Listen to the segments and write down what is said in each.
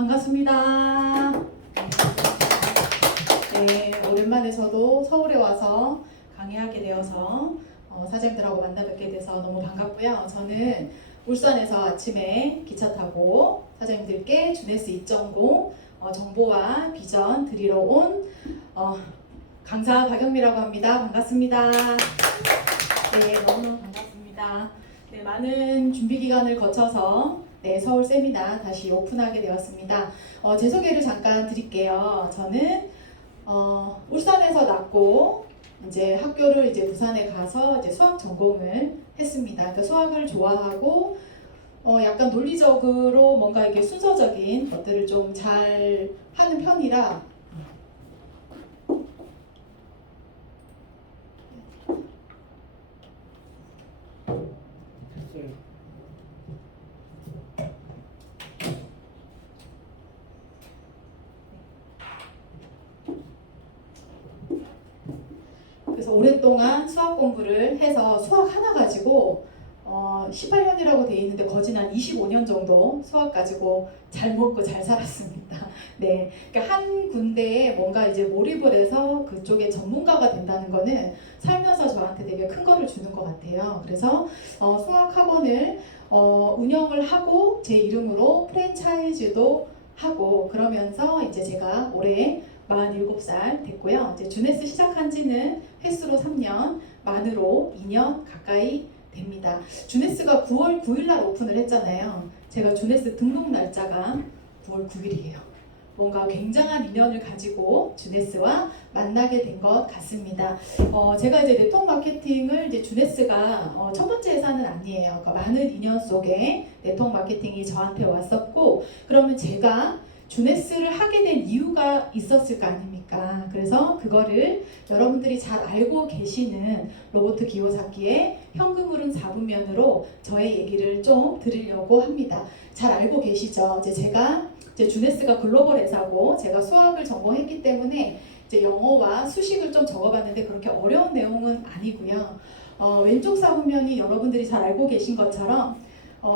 반갑습니다. 네, 오랜만에 저도 서울에 와서 강의하게 되어서 사장님들하고 만나 뵙게 돼서 너무 반갑고요. 저는 울산에서 아침에 기차 타고 사장님들께 주네스 2.0 정보와 비전 드리러 온 강사 박영미라고 합니다. 반갑습니다. 네, 너무너무 반갑습니다. 네, 많은 준비 기간을 거쳐서 서울 세미나 다시 오픈하게 되었습니다. 제 소개를 잠깐 드릴게요. 저는 울산에서 낳고 이제 학교를 이제 부산에 가서 이제 수학 전공을 했습니다. 그러니까 수학을 좋아하고 약간 논리적으로 뭔가 이렇게 순서적인 것들을 좀 잘 하는 편이라 그래서 오랫동안 수학 공부를 해서 수학 하나 가지고 18년이라고 돼 있는데 거진 한 25년 정도 수학 가지고 잘 먹고 잘 살았습니다. 네, 그러니까 한 군데에 뭔가 이제 몰입을 해서 그쪽에 전문가가 된다는 거는 살면서 저한테 되게 큰 거를 주는 것 같아요. 그래서 수학 학원을 운영을 하고 제 이름으로 프랜차이즈도 하고 그러면서 이제 제가 올해 47살 됐고요. 이제 주네스 시작한 지는 횟수로 3년, 만으로 2년 가까이 됩니다. 주네스가 9월 9일 날 오픈을 했잖아요. 제가 주네스 등록 날짜가 9월 9일이에요. 뭔가 굉장한 인연을 가지고 주네스와 만나게 된 것 같습니다. 제가 이제 네트워크 마케팅을 이제 주네스가 첫 번째 회사는 아니에요. 그러니까 많은 인연 속에 네트워크 마케팅이 저한테 왔었고, 그러면 제가 주네스를 하게 된 이유가 있었을 거 아닙니까? 그래서 그거를 여러분들이 잘 알고 계시는 로봇 기호사기의 현금흐름 4분면으로 저의 얘기를 좀 드리려고 합니다. 잘 알고 계시죠? 제가 주네스가 글로벌 회사고 제가 수학을 전공했기 때문에 이제 영어와 수식을 좀 적어봤는데 그렇게 어려운 내용은 아니고요. 왼쪽 4분면이 여러분들이 잘 알고 계신 것처럼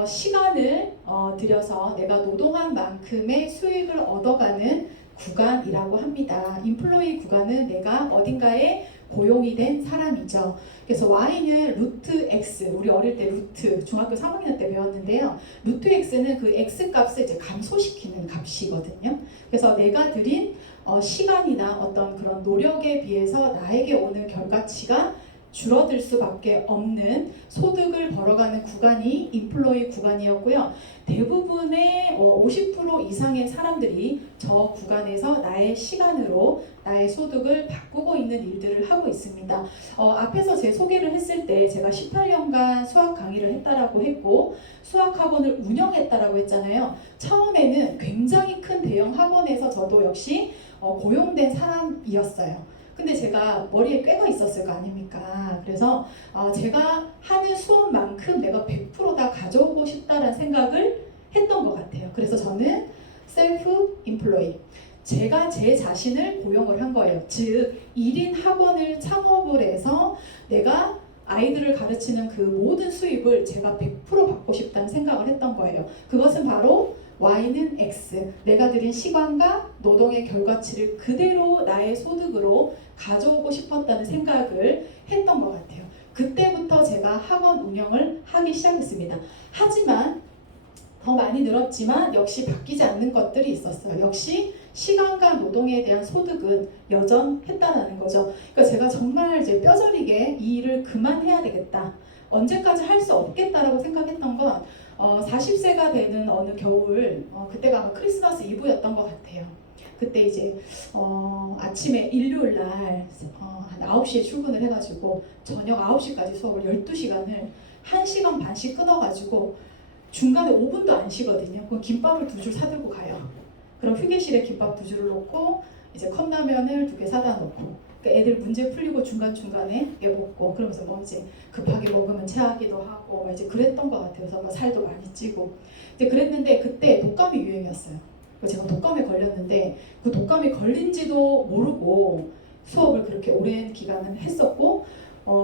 시간을 들여서 내가 노동한 만큼의 수익을 얻어가는 구간이라고 합니다. 인플로이 구간은 내가 어딘가에 고용이 된 사람이죠. 그래서 Y는 루트 X, 우리 어릴 때 루트, 중학교 3학년 때 배웠는데요. 루트 X는 그 X 값을 이제 감소시키는 값이거든요. 그래서 내가 들인 시간이나 어떤 그런 노력에 비해서 나에게 오는 결과치가 줄어들 수밖에 없는 소득을 벌어가는 구간이 인플로이 구간이었고요. 대부분의 50% 이상의 사람들이 저 구간에서 나의 시간으로 나의 소득을 바꾸고 있는 일들을 하고 있습니다. 앞에서 제 소개를 했을 때 제가 18년간 수학 강의를 했다라고 했고 수학 학원을 운영했다라고 했잖아요. 처음에는 굉장히 큰 대형 학원에서 저도 역시 고용된 사람이었어요. 근데 제가 머리에 꾀가 있었을 거 아닙니까? 그래서 제가 하는 수업만큼 내가 100% 다 가져오고 싶다라는 생각을 했던 것 같아요. 그래서 저는 셀프 인플로이, 제가 제 자신을 고용을 한 거예요. 즉 1인 학원을 창업을 해서 내가 아이들을 가르치는 그 모든 수입을 제가 100% 받고 싶다는 생각을 했던 거예요. 그것은 바로 Y는 X, 내가 들인 시간과 노동의 결과치를 그대로 나의 소득으로 가져오고 싶었다는 생각을 했던 것 같아요. 그때부터 제가 학원 운영을 하기 시작했습니다. 하지만 더 많이 늘었지만 역시 바뀌지 않는 것들이 있었어요. 역시 시간과 노동에 대한 소득은 여전했다라는 거죠. 그러니까 제가 정말 이제 뼈저리게 이 일을 그만해야 되겠다. 언제까지 할 수 없겠다라고 생각했던 건 40세가 되는 어느 겨울, 그때가 아마 크리스마스 이브였던 것 같아요. 그때 이제 아침에 일요일 날 한 9시에 출근을 해가지고 저녁 9시까지 수업을 12시간을 1시간 반씩 끊어가지고 중간에 5분도 안 쉬거든요. 그럼 김밥을 2줄 사들고 가요. 그럼 휴게실에 김밥 2줄을 놓고 이제 컵라면을 2개 사다 놓고 그러니까 애들 문제 풀리고 중간중간에 먹고 그러면서 뭐 이제 급하게 먹으면 체하기도 하고 이제 그랬던 것 같아요. 그래서 살도 많이 찌고 이제 그랬는데 그때 독감이 유행이었어요. 제가 독감에 걸렸는데 그 독감에 걸린지도 모르고 수업을 그렇게 오랜 기간은 했었고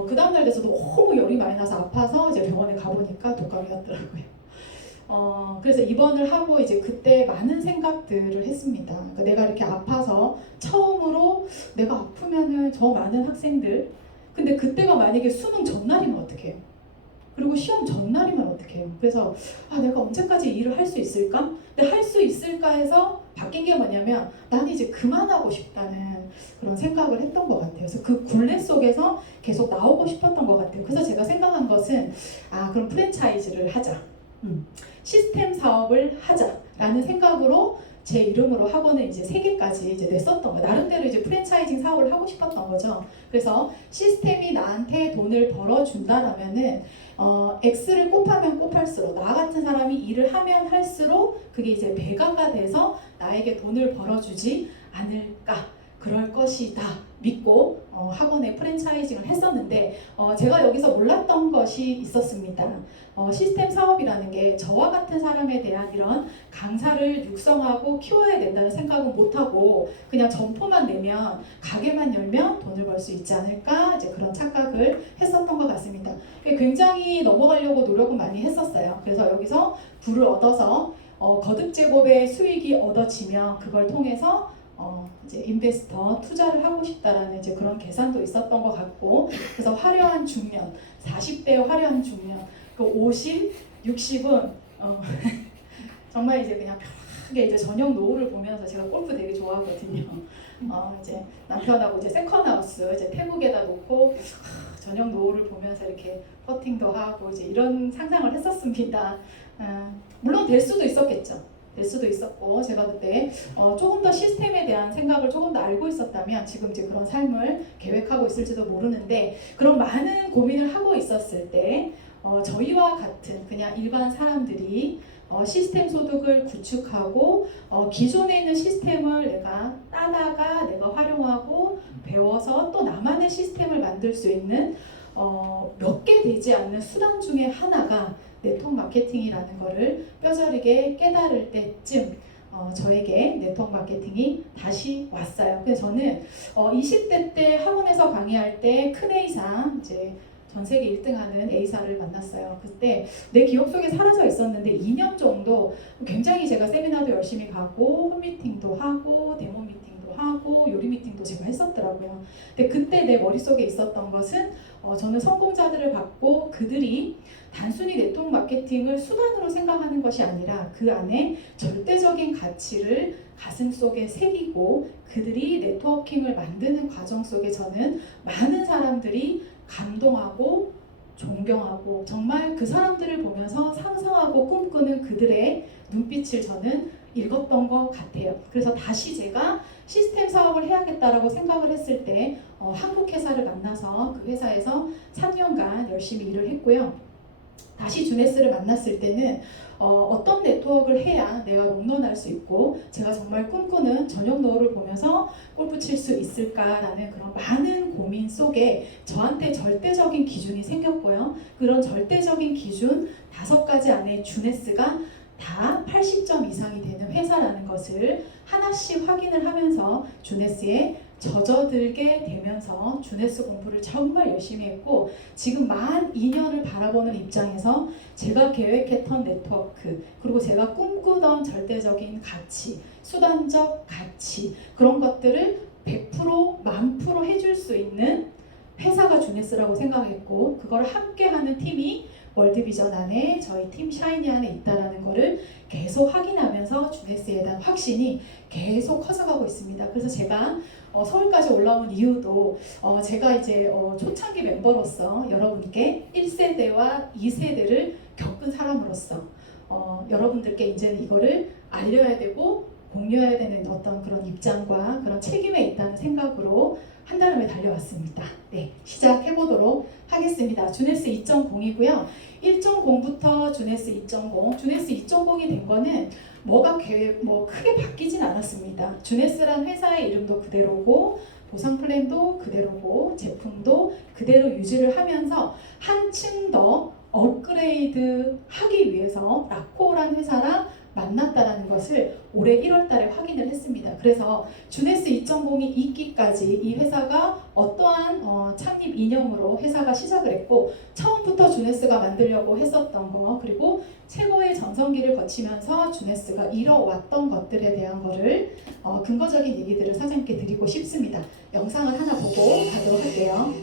그 다음날 돼서 너무 열이 많이 나서 아파서 이제 병원에 가보니까 독감이었더라고요. 그래서 입원을 하고 이제 그때 많은 생각들을 했습니다. 그러니까 내가 이렇게 아파서 처음으로 내가 아프면은 저 많은 학생들, 근데 그때가 만약에 수능 전날이면 어떡해요? 그리고 시험 전날이면 어떡해요? 그래서 내가 언제까지 일을 할 수 있을까? 근데 할 수 있을까 해서 바뀐 게 뭐냐면 나는 이제 그만하고 싶다는 그런 생각을 했던 것 같아요. 그래서 그 굴레 속에서 계속 나오고 싶었던 것 같아요. 그래서 제가 생각한 것은 그럼 프랜차이즈를 하자. 시스템 사업을 하자라는 생각으로 제 이름으로 학원을 이제 3개까지 이제 냈었던 거예요. 나름대로 이제 프랜차이징 사업을 하고 싶었던 거죠. 그래서 시스템이 나한테 돈을 벌어준다라면은 X를 곱하면 곱할수록 나 같은 사람이 일을 하면 할수록 그게 이제 배가가 돼서 나에게 돈을 벌어주지 않을까, 그럴 것이다 믿고 학원에 프랜차이징을 했었는데 제가 여기서 몰랐던 것이 있었습니다. 시스템 사업이라는 게 저와 같은 사람에 대한 이런 강사를 육성하고 키워야 된다는 생각은 못하고 그냥 점포만 내면 가게만 열면 돈을 벌 수 있지 않을까, 이제 그런 착각을 했었던 것 같습니다. 굉장히 넘어가려고 노력은 많이 했었어요. 그래서 여기서 부를 얻어서 거듭 제곱의 수익이 얻어지면 그걸 통해서 이제 인베스터 투자를 하고 싶다라는 이제 그런 계산도 있었던 것 같고, 그래서 화려한 중년, 40대의 화려한 중년, 그 50, 60은 정말 이제 그냥 편하게 이제 저녁 노을을 보면서, 제가 골프 되게 좋아하거든요. 이제 남편하고 이제 세컨하우스 이제 태국에다 놓고 저녁 노을을 보면서 이렇게 퍼팅도 하고 이제 이런 상상을 했었습니다. 물론 될 수도 있었겠죠. 될 수도 있었고, 제가 그때 조금 더 시스템에 대한 생각을 조금 더 알고 있었다면 지금 이제 그런 삶을 계획하고 있을지도 모르는데, 그런 많은 고민을 하고 있었을 때 저희와 같은 그냥 일반 사람들이 시스템 소득을 구축하고 기존에 있는 시스템을 내가 따다가 내가 활용하고 배워서 또 나만의 시스템을 만들 수 있는 몇 개 되지 않는 수단 중에 하나가 네트워크 마케팅이라는 거를 뼈저리게 깨달을 때쯤 저에게 네트워크 마케팅이 다시 왔어요. 그래서 저는 20대 때 학원에서 강의할 때 큰 A사, 이제 전 세계 1등하는 A사를 만났어요. 그때 내 기억 속에 사라져 있었는데 2년 정도 굉장히 제가 세미나도 열심히 가고 홈미팅도 하고 데모 미팅도 하고 요리 미팅도 제가 했었더라고요. 근데 그때 내 머릿속에 있었던 것은 저는 성공자들을 봤고 그들이 단순히 네트워크 마케팅을 수단으로 생각하는 것이 아니라 그 안에 절대적인 가치를 가슴속에 새기고 그들이 네트워킹을 만드는 과정 속에 저는 많은 사람들이 감동하고 존경하고 정말 그 사람들을 보면서 상상하고 꿈꾸는 그들의 눈빛을 저는 읽었던 것 같아요. 그래서 다시 제가 시스템 사업을 해야겠다라고 생각을 했을 때 한국 회사를 만나서 그 회사에서 3년간 열심히 일을 했고요. 다시 주네스를 만났을 때는 어떤 네트워크를 해야 내가 롱런할 수 있고 제가 정말 꿈꾸는 저녁 노을을 보면서 골프 칠 수 있을까라는 그런 많은 고민 속에 저한테 절대적인 기준이 생겼고요. 그런 절대적인 기준 5가지 안에 주네스가 다 80점 이상이 되는 회사라는 것을 하나씩 확인을 하면서 주네스에 젖어들게 되면서 주네스 공부를 정말 열심히 했고, 지금 만 2년을 바라보는 입장에서 제가 계획했던 네트워크, 그리고 제가 꿈꾸던 절대적인 가치, 수단적 가치, 그런 것들을 100% 1000% 해줄 수 있는 회사가 주네스라고 생각했고, 그걸 함께하는 팀이 월드비전 안에 저희 팀 샤이니 안에 있다라는 거를 계속 확인하면서 주네스에 대한 확신이 계속 커져가고 있습니다. 그래서 제가 서울까지 올라온 이유도 제가 이제 초창기 멤버로서 여러분께 1세대와 2세대를 겪은 사람으로서 여러분들께 이제는 이거를 알려야 되고 공유해야 되는 어떤 그런 입장과 그런 책임에 있다는 생각으로 한달음에 달려왔습니다. 네, 시작해보도록 하겠습니다. 주네스 2.0이고요. 1.0부터 주네스 2.0, 주네스 2.0이 된 거는 뭐가 크게 바뀌진 않았습니다. 주네스란 회사의 이름도 그대로고 보상 플랜도 그대로고 제품도 그대로 유지를 하면서 한층 더 업그레이드 하기 위해서 라코란 회사랑 만났다라는 것을 올해 1월 달에 확인을 했습니다. 그래서 주네스 2.0이 있기까지 이 회사가 어떠한 창립 이념으로 회사가 시작을 했고 처음부터 주네스가 만들려고 했었던 거 그리고 최고의 전성기를 거치면서 주네스가 이뤄왔던 것들에 대한 거를 근거적인 얘기들을 사장님께 드리고 싶습니다. 영상을 하나 보고 가도록 할게요.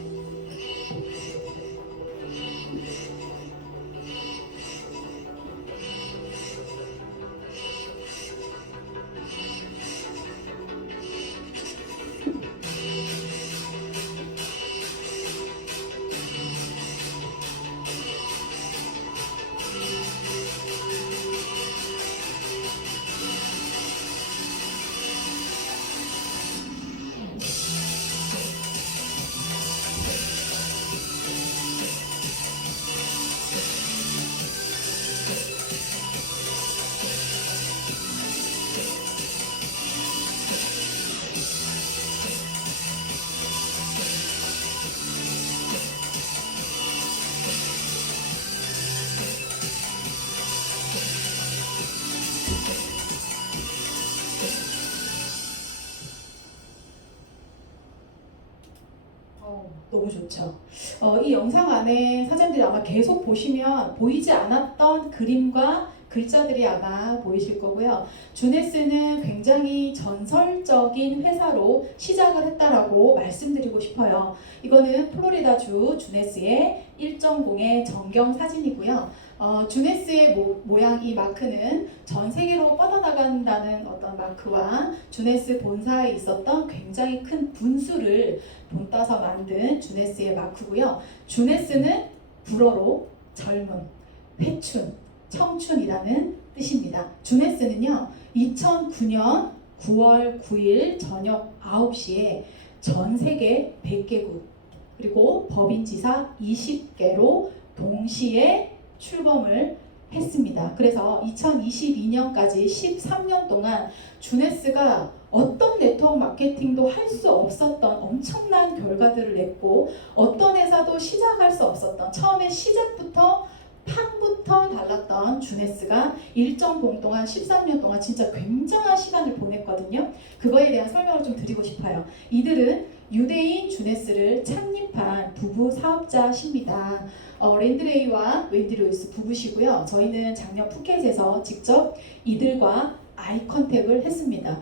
너무 좋죠. 이 영상 안에 사장님들이 아마 계속 보시면 보이지 않았던 그림과 글자들이 아마 보이실 거고요. 주네스는 굉장히 전설적인 회사로 시작을 했다라고 말씀드리고 싶어요. 이거는 플로리다주 주네스의 1.0의 전경 사진이고요. 주네스의 모양 이 마크는 전 세계로 뻗어나간다는 어떤 마크와 주네스 본사에 있었던 굉장히 큰 분수를 본따서 만든 주네스의 마크고요. 주네스는 불어로 젊은, 회춘, 청춘이라는 뜻입니다. 주네스는요 2009년 9월 9일 저녁 9시에 전 세계 100개국 그리고 법인지사 20개로 동시에 출범을 했습니다. 그래서 2022년까지 13년 동안 주네스가 어떤 네트워크 마케팅도 할 수 없었던 엄청난 결과들을 냈고 어떤 회사도 시작할 수 없었던 처음에 시작부터 판부터 달랐던 주네스가 1.0 동안 13년 동안 진짜 굉장한 시간을 보냈거든요. 그거에 대한 설명을 좀 드리고 싶어요. 이들은 유대인 주네스를 창립한 부부 사업자십니다. 랜드레이와 웬디 루이스 부부시고요. 저희는 작년 푸켓에서 직접 이들과 아이 컨택을 했습니다.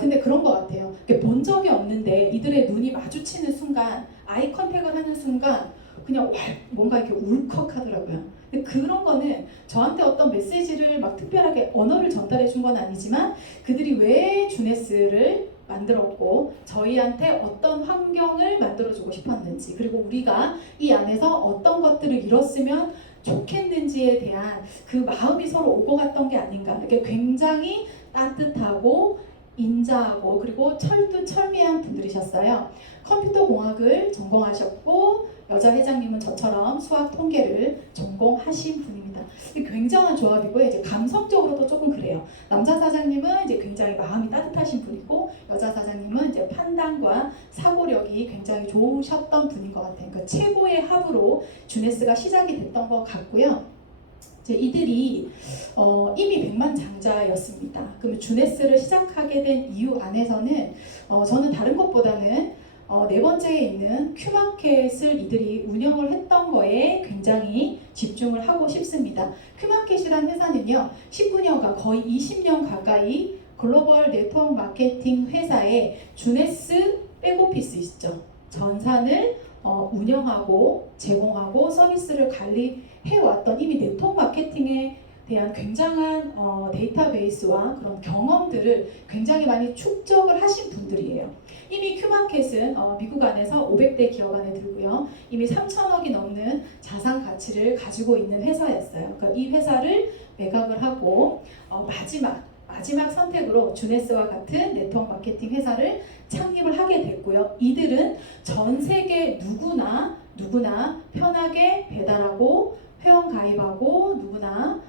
근데 그런 것 같아요. 본 적이 없는데 이들의 눈이 마주치는 순간 아이 컨택을 하는 순간 그냥 뭔가 이렇게 울컥하더라고요. 근데 그런 거는 저한테 어떤 메시지를 막 특별하게 언어를 전달해 준 건 아니지만 그들이 왜 주네스를 만들었고 저희한테 어떤 환경을 만들어주고 싶었는지 그리고 우리가 이 안에서 어떤 것들을 이뤘으면 좋겠는지에 대한 그 마음이 서로 오고 갔던 게 아닌가. 이렇게 굉장히 따뜻하고 인자하고 그리고 철두철미한 분들이셨어요. 컴퓨터 공학을 전공하셨고 여자 회장님은 저처럼 수학 통계를 전공하신 분입니다. 굉장한 조합이고요. 이제 감성적으로도 조금 그래요. 남자 사장님은 이제 굉장히 마음이 따뜻하신 분이고 여자 사장님은 이제 판단과 사고력이 굉장히 좋으셨던 분인 것 같아요. 그러니까 최고의 합으로 주네스가 시작이 됐던 것 같고요. 이제 이들이 이미 백만장자였습니다. 그러면 주네스를 시작하게 된 이유 안에서는 저는 다른 것보다는 네 번째에 있는 큐마켓을 이들이 운영을 했던 거에 굉장히 집중을 하고 싶습니다. 큐마켓이라는 회사는요 19년간 거의 20년 가까이 글로벌 네트워크 마케팅 회사의 주네스 백오피스 있죠. 전산을 운영하고 제공하고 서비스를 관리해왔던 이미 네트워크 마케팅에 대한 굉장한 데이터베이스와 그런 경험들을 굉장히 많이 축적을 하신 분들이에요. 이미 큐마켓은 미국 안에서 500대 기업 안에 들고요. 이미 3천억이 넘는 자산 가치를 가지고 있는 회사였어요. 그러니까 이 회사를 매각을 하고 마지막 선택으로 주네스와 같은 네트워크 마케팅 회사를 창립을 하게 됐고요. 이들은 전 세계 누구나 편하게 배달하고 회원 가입하고 누구나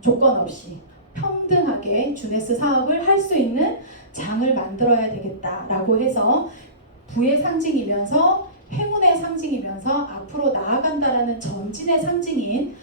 조건 없이 평등하게 주네스 사업을 할 수 있는 장을 만들어야 되겠다라고 해서 부의 상징이면서 행운의 상징이면서 앞으로 나아간다라는 전진의 상징인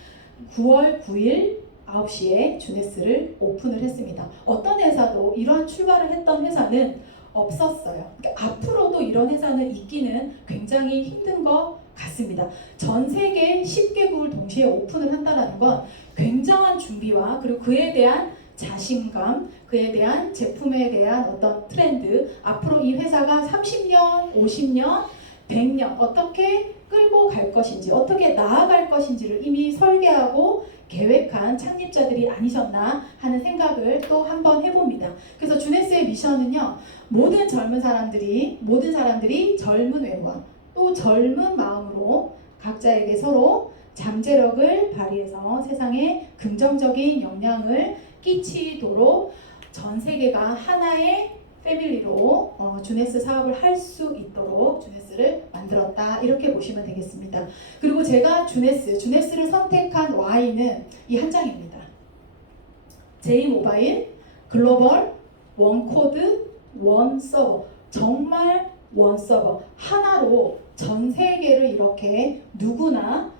9월 9일 9시에 주네스를 오픈을 했습니다. 어떤 회사도 이러한 출발을 했던 회사는 없었어요. 그러니까 앞으로도 이런 회사는 있기는 굉장히 힘든 것 같습니다. 전 세계 10개국을 동시에 오픈을 한다는 건 굉장한 준비와 그리고 그에 대한 자신감, 그에 대한 제품에 대한 어떤 트렌드, 앞으로 이 회사가 30년, 50년, 100년 어떻게 끌고 갈 것인지, 어떻게 나아갈 것인지를 이미 설계하고 계획한 창립자들이 아니셨나 하는 생각을 또 한번 해봅니다. 그래서 주네스의 미션은요, 모든 사람들이 젊은 외모와 또 젊은 마음으로 각자에게 서로 잠재력을 발휘해서 세상에 긍정적인 영향을 끼치도록 전 세계가 하나의 패밀리로 주네스 사업을 할 수 있도록 주네스를 만들었다, 이렇게 보시면 되겠습니다. 그리고 제가 주네스를 선택한 Y는 이 한 장입니다. J모바일, 글로벌, 원코드, 원서버, 정말 원서버 하나로 전 세계를 이렇게 누구나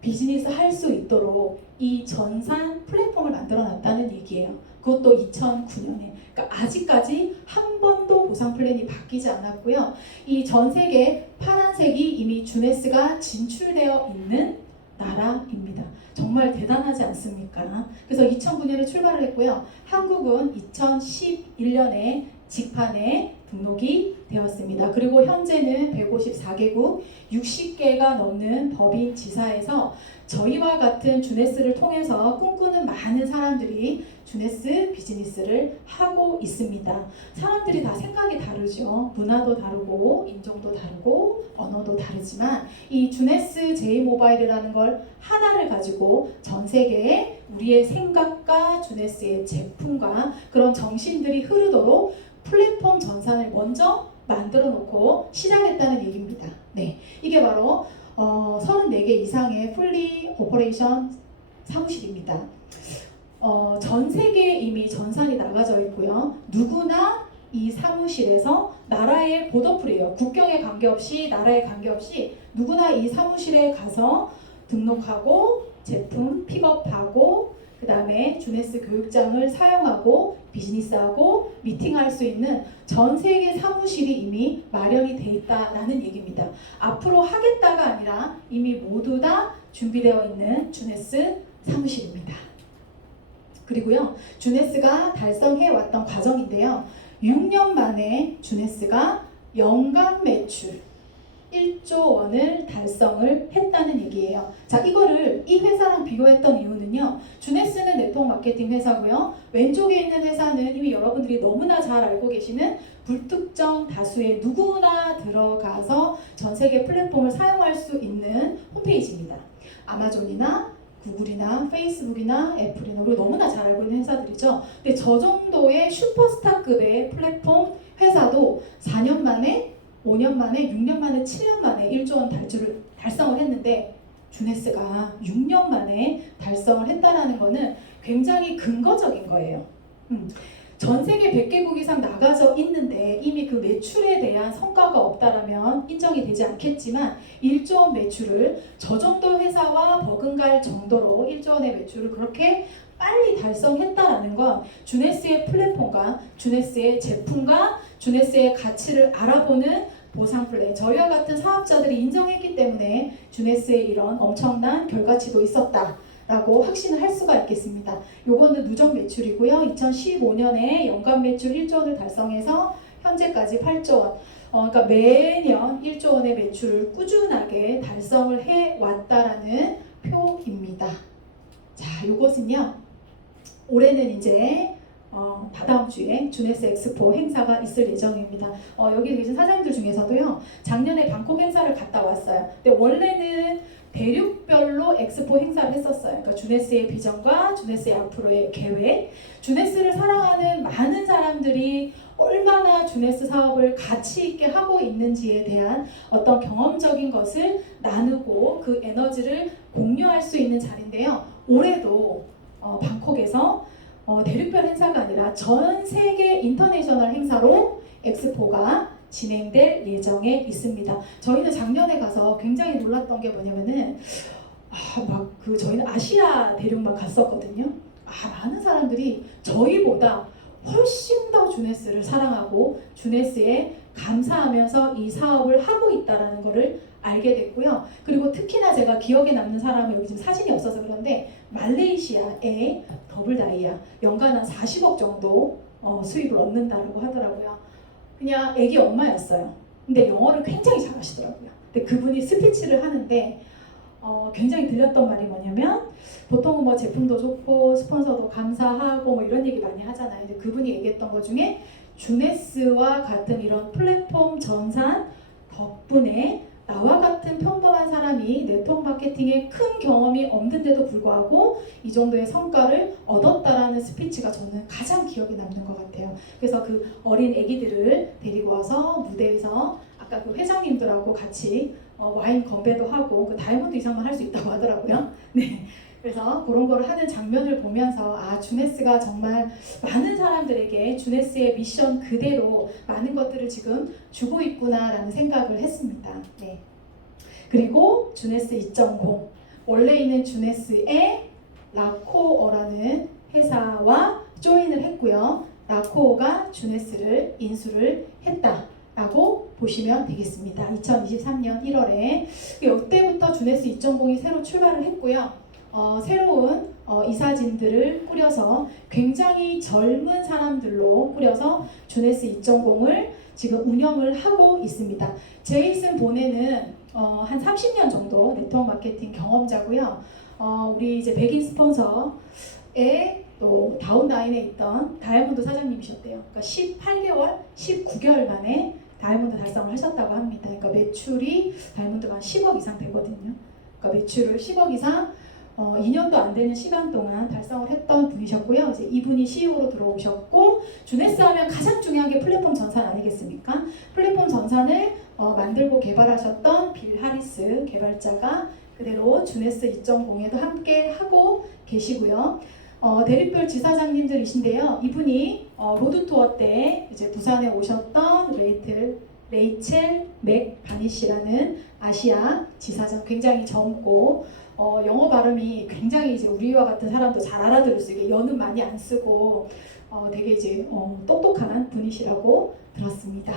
비즈니스 할 수 있도록 이 전산 플랫폼을 만들어 놨다는 얘기예요. 그것도 2009년에. 그러니까 아직까지 한 번도 보상 플랜이 바뀌지 않았고요. 이 전 세계 파란색이 이미 주네스가 진출되어 있는 나라입니다. 정말 대단하지 않습니까? 그래서 2009년에 출발을 했고요. 한국은 2011년에 직판에 등록이 되었습니다. 그리고 현재는 154개국 60개가 넘는 법인 지사에서 저희와 같은 주네스를 통해서 꿈꾸는 많은 사람들이 주네스 비즈니스를 하고 있습니다. 사람들이 다 생각이 다르죠. 문화도 다르고 인종도 다르고 언어도 다르지만 이 주네스 J모바일이라는 걸 하나를 가지고 전 세계에 우리의 생각과 주네스의 제품과 그런 정신들이 흐르도록 플랫폼 전산을 먼저 만들어 놓고 시작했다는 얘기입니다. 네, 이게 바로 34개 이상의 풀리 오퍼레이션 사무실입니다. 전 세계에 이미 전산이 나가져 있고요. 누구나 이 사무실에서 나라의 보더프리예요. 국경에 관계없이, 나라에 관계없이 누구나 이 사무실에 가서 등록하고 제품 픽업하고 그 다음에 주네스 교육장을 사용하고 비즈니스하고 미팅할 수 있는 전 세계 사무실이 이미 마련이 돼 있다라는 얘기입니다. 앞으로 하겠다가 아니라 이미 모두 다 준비되어 있는 주네스 사무실입니다. 그리고요, 주네스가 달성해왔던 과정인데요. 6년 만에 주네스가 연간 매출 1조 원을 달성을 했다는 얘기예요. 자, 이거를 이 회사랑 비교했던 이유는요. 주네스는 네트워크 마케팅 회사고요. 왼쪽에 있는 회사는 이미 여러분들이 너무나 잘 알고 계시는 불특정 다수의 누구나 들어가서 전 세계 플랫폼을 사용할 수 있는 홈페이지입니다. 아마존이나 구글이나 페이스북이나 애플이나 우리가 너무나 잘 알고 있는 회사들이죠. 근데 저 정도의 슈퍼스타급의 플랫폼 회사도 4년 만에 5년 만에, 6년 만에, 7년 만에 1조 원 달성을 했는데 주네스가 6년 만에 달성을 했다는 것은 굉장히 근거적인 거예요. 전 세계 100개국 이상 나가져 있는데 이미 그 매출에 대한 성과가 없다라면 인정이 되지 않겠지만 1조 원 매출을 저 정도 회사와 버금갈 정도로 1조 원의 매출을 그렇게 빨리 달성했다라는 건 주네스의 플랫폼과 주네스의 제품과 주네스의 가치를 알아보는 보상 플랜, 저희와 같은 사업자들이 인정했기 때문에 주네스의 이런 엄청난 결과치도 있었다라고 확신을 할 수가 있겠습니다. 요거는 누적 매출이고요. 2015년에 연간 매출 1조 원을 달성해서 현재까지 8조 원. 그러니까 매년 1조 원의 매출을 꾸준하게 달성을 해왔다라는 표입니다. 자, 요것은요. 올해는 이제 다다음 주에 주네스 엑스포 행사가 있을 예정입니다. 여기 계신 사장님들 중에서도요. 작년에 방콕 행사를 갔다 왔어요. 근데 원래는 대륙별로 엑스포 행사를 했었어요. 그러니까 주네스의 비전과 주네스의 앞으로의 계획, 주네스를 사랑하는 많은 사람들이 얼마나 주네스 사업을 가치 있게 하고 있는지에 대한 어떤 경험적인 것을 나누고 그 에너지를 공유할 수 있는 자리인데요. 올해도 방콕에서 대륙별 행사가 아니라 전 세계 인터내셔널 행사로 엑스포가 진행될 예정에 있습니다. 저희는 작년에 가서 굉장히 놀랐던 게 뭐냐면은 저희는 아시아 대륙만 갔었거든요. 많은 사람들이 저희보다 훨씬 더 주네스를 사랑하고 주네스에 감사하면서 이 사업을 하고 있다는 것을 알게 됐고요. 그리고 특히나 제가 기억에 남는 사람은 여기 지금 사진이 없어서 그런데 말레이시아의 더블 다이아 연간 한 40억 정도 수입을 얻는다고 하더라고요. 그냥 애기 엄마였어요. 근데 영어를 굉장히 잘하시더라고요. 근데 그분이 스피치를 하는데 굉장히 들렸던 말이 뭐냐면 보통은 뭐 제품도 좋고 스폰서도 감사하고 뭐 이런 얘기 많이 하잖아요. 근데 그분이 얘기했던 것 중에 주네스와 같은 이런 플랫폼 전산 덕분에 나와 같은 평범한 사람이 네트워크 마케팅에 큰 경험이 없는데도 불구하고 이 정도의 성과를 얻었다라는 스피치가 저는 가장 기억에 남는 것 같아요. 그래서 그 어린 아기들을 데리고 와서 무대에서 아까 그 회장님들하고 같이 와인 건배도 하고 그 다이아몬드 이상만 할 수 있다고 하더라고요. 네. 그래서 그런 거를 하는 장면을 보면서 주네스가 정말 많은 사람들에게 주네스의 미션 그대로 많은 것들을 지금 주고 있구나라는 생각을 했습니다. 네. 그리고 주네스 2.0 원래 있는 주네스의 라코어라는 회사와 조인을 했고요. 라코어가 주네스를 인수를 했다라고 보시면 되겠습니다. 2023년 1월에 이때부터 주네스 2.0이 새로 출발을 했고요. 새로운 이사진들을 꾸려서 굉장히 젊은 사람들로 꾸려서 주네스 2.0을 지금 운영을 하고 있습니다. 제이슨 보네는 한 30년 정도 네트워크 마케팅 경험자고요. 우리 이제 백인 스폰서의 또 다운라인에 있던 다이아몬드 사장님이셨대요. 그러니까 18개월, 19개월 만에 다이아몬드 달성을 하셨다고 합니다. 그러니까 매출이 다이아몬드가 한 10억 이상 되거든요. 그러니까 매출을 10억 이상 2년도 안 되는 시간 동안 달성을 했던 분이셨고요. 이제 이분이 CEO로 들어오셨고 주네스 하면 가장 중요한 게 플랫폼 전산 아니겠습니까? 플랫폼 전산을 만들고 개발하셨던 빌 하리스 개발자가 그대로 주네스 2.0에도 함께 하고 계시고요. 대륙별 지사장님들이신데요. 이분이 로드투어 때 이제 부산에 오셨던 레이첼 맥 바니시라는 아시아 지사장 굉장히 젊고 영어 발음이 굉장히 이제 우리와 같은 사람도 잘 알아들을 수 있게 연은 많이 안 쓰고 되게 이제 똑똑한 분이시라고 들었습니다.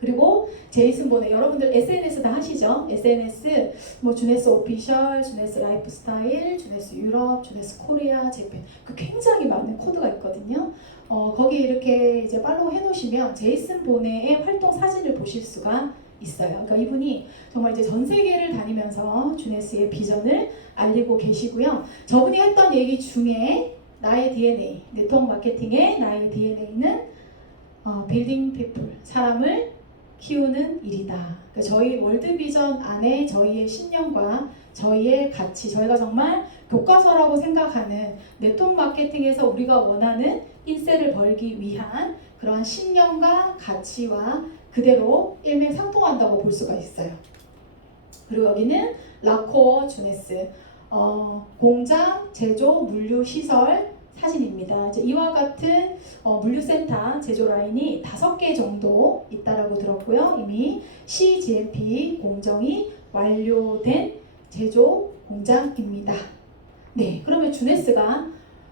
그리고 제이슨 보네 여러분들 SNS 다 하시죠? SNS 뭐 주네스 오피셜, 주네스 라이프스타일, 주네스 유럽, 주네스 코리아, 재팬 그 굉장히 많은 코드가 있거든요. 거기 이렇게 이제 팔로우 해놓으시면 제이슨 보네의 활동 사진을 보실 수가 있어요. 그러니까 이분이 정말 이제 전 세계를 다니면서 주네스의 비전을 알리고 계시고요. 저분이 했던 얘기 중에 나의 DNA, 네트워크 마케팅의 나의 DNA는 빌딩 피플, 사람을 키우는 일이다. 그러니까 저희 월드비전 안에 저희의 신념과 저희의 가치, 저희가 정말 교과서라고 생각하는 네트워크 마케팅에서 우리가 원하는 인세를 벌기 위한 그러한 신념과 가치와 그대로 일맥상통한다고 볼 수가 있어요. 그리고 여기는 라코어 주네스 공장, 제조, 물류, 시설 사진입니다. 이제 이와 같은 물류센터 제조 라인이 5개 정도 있다라고 들었고요. 이미 CGMP 공정이 완료된 제조 공장입니다. 네, 그러면 주네스가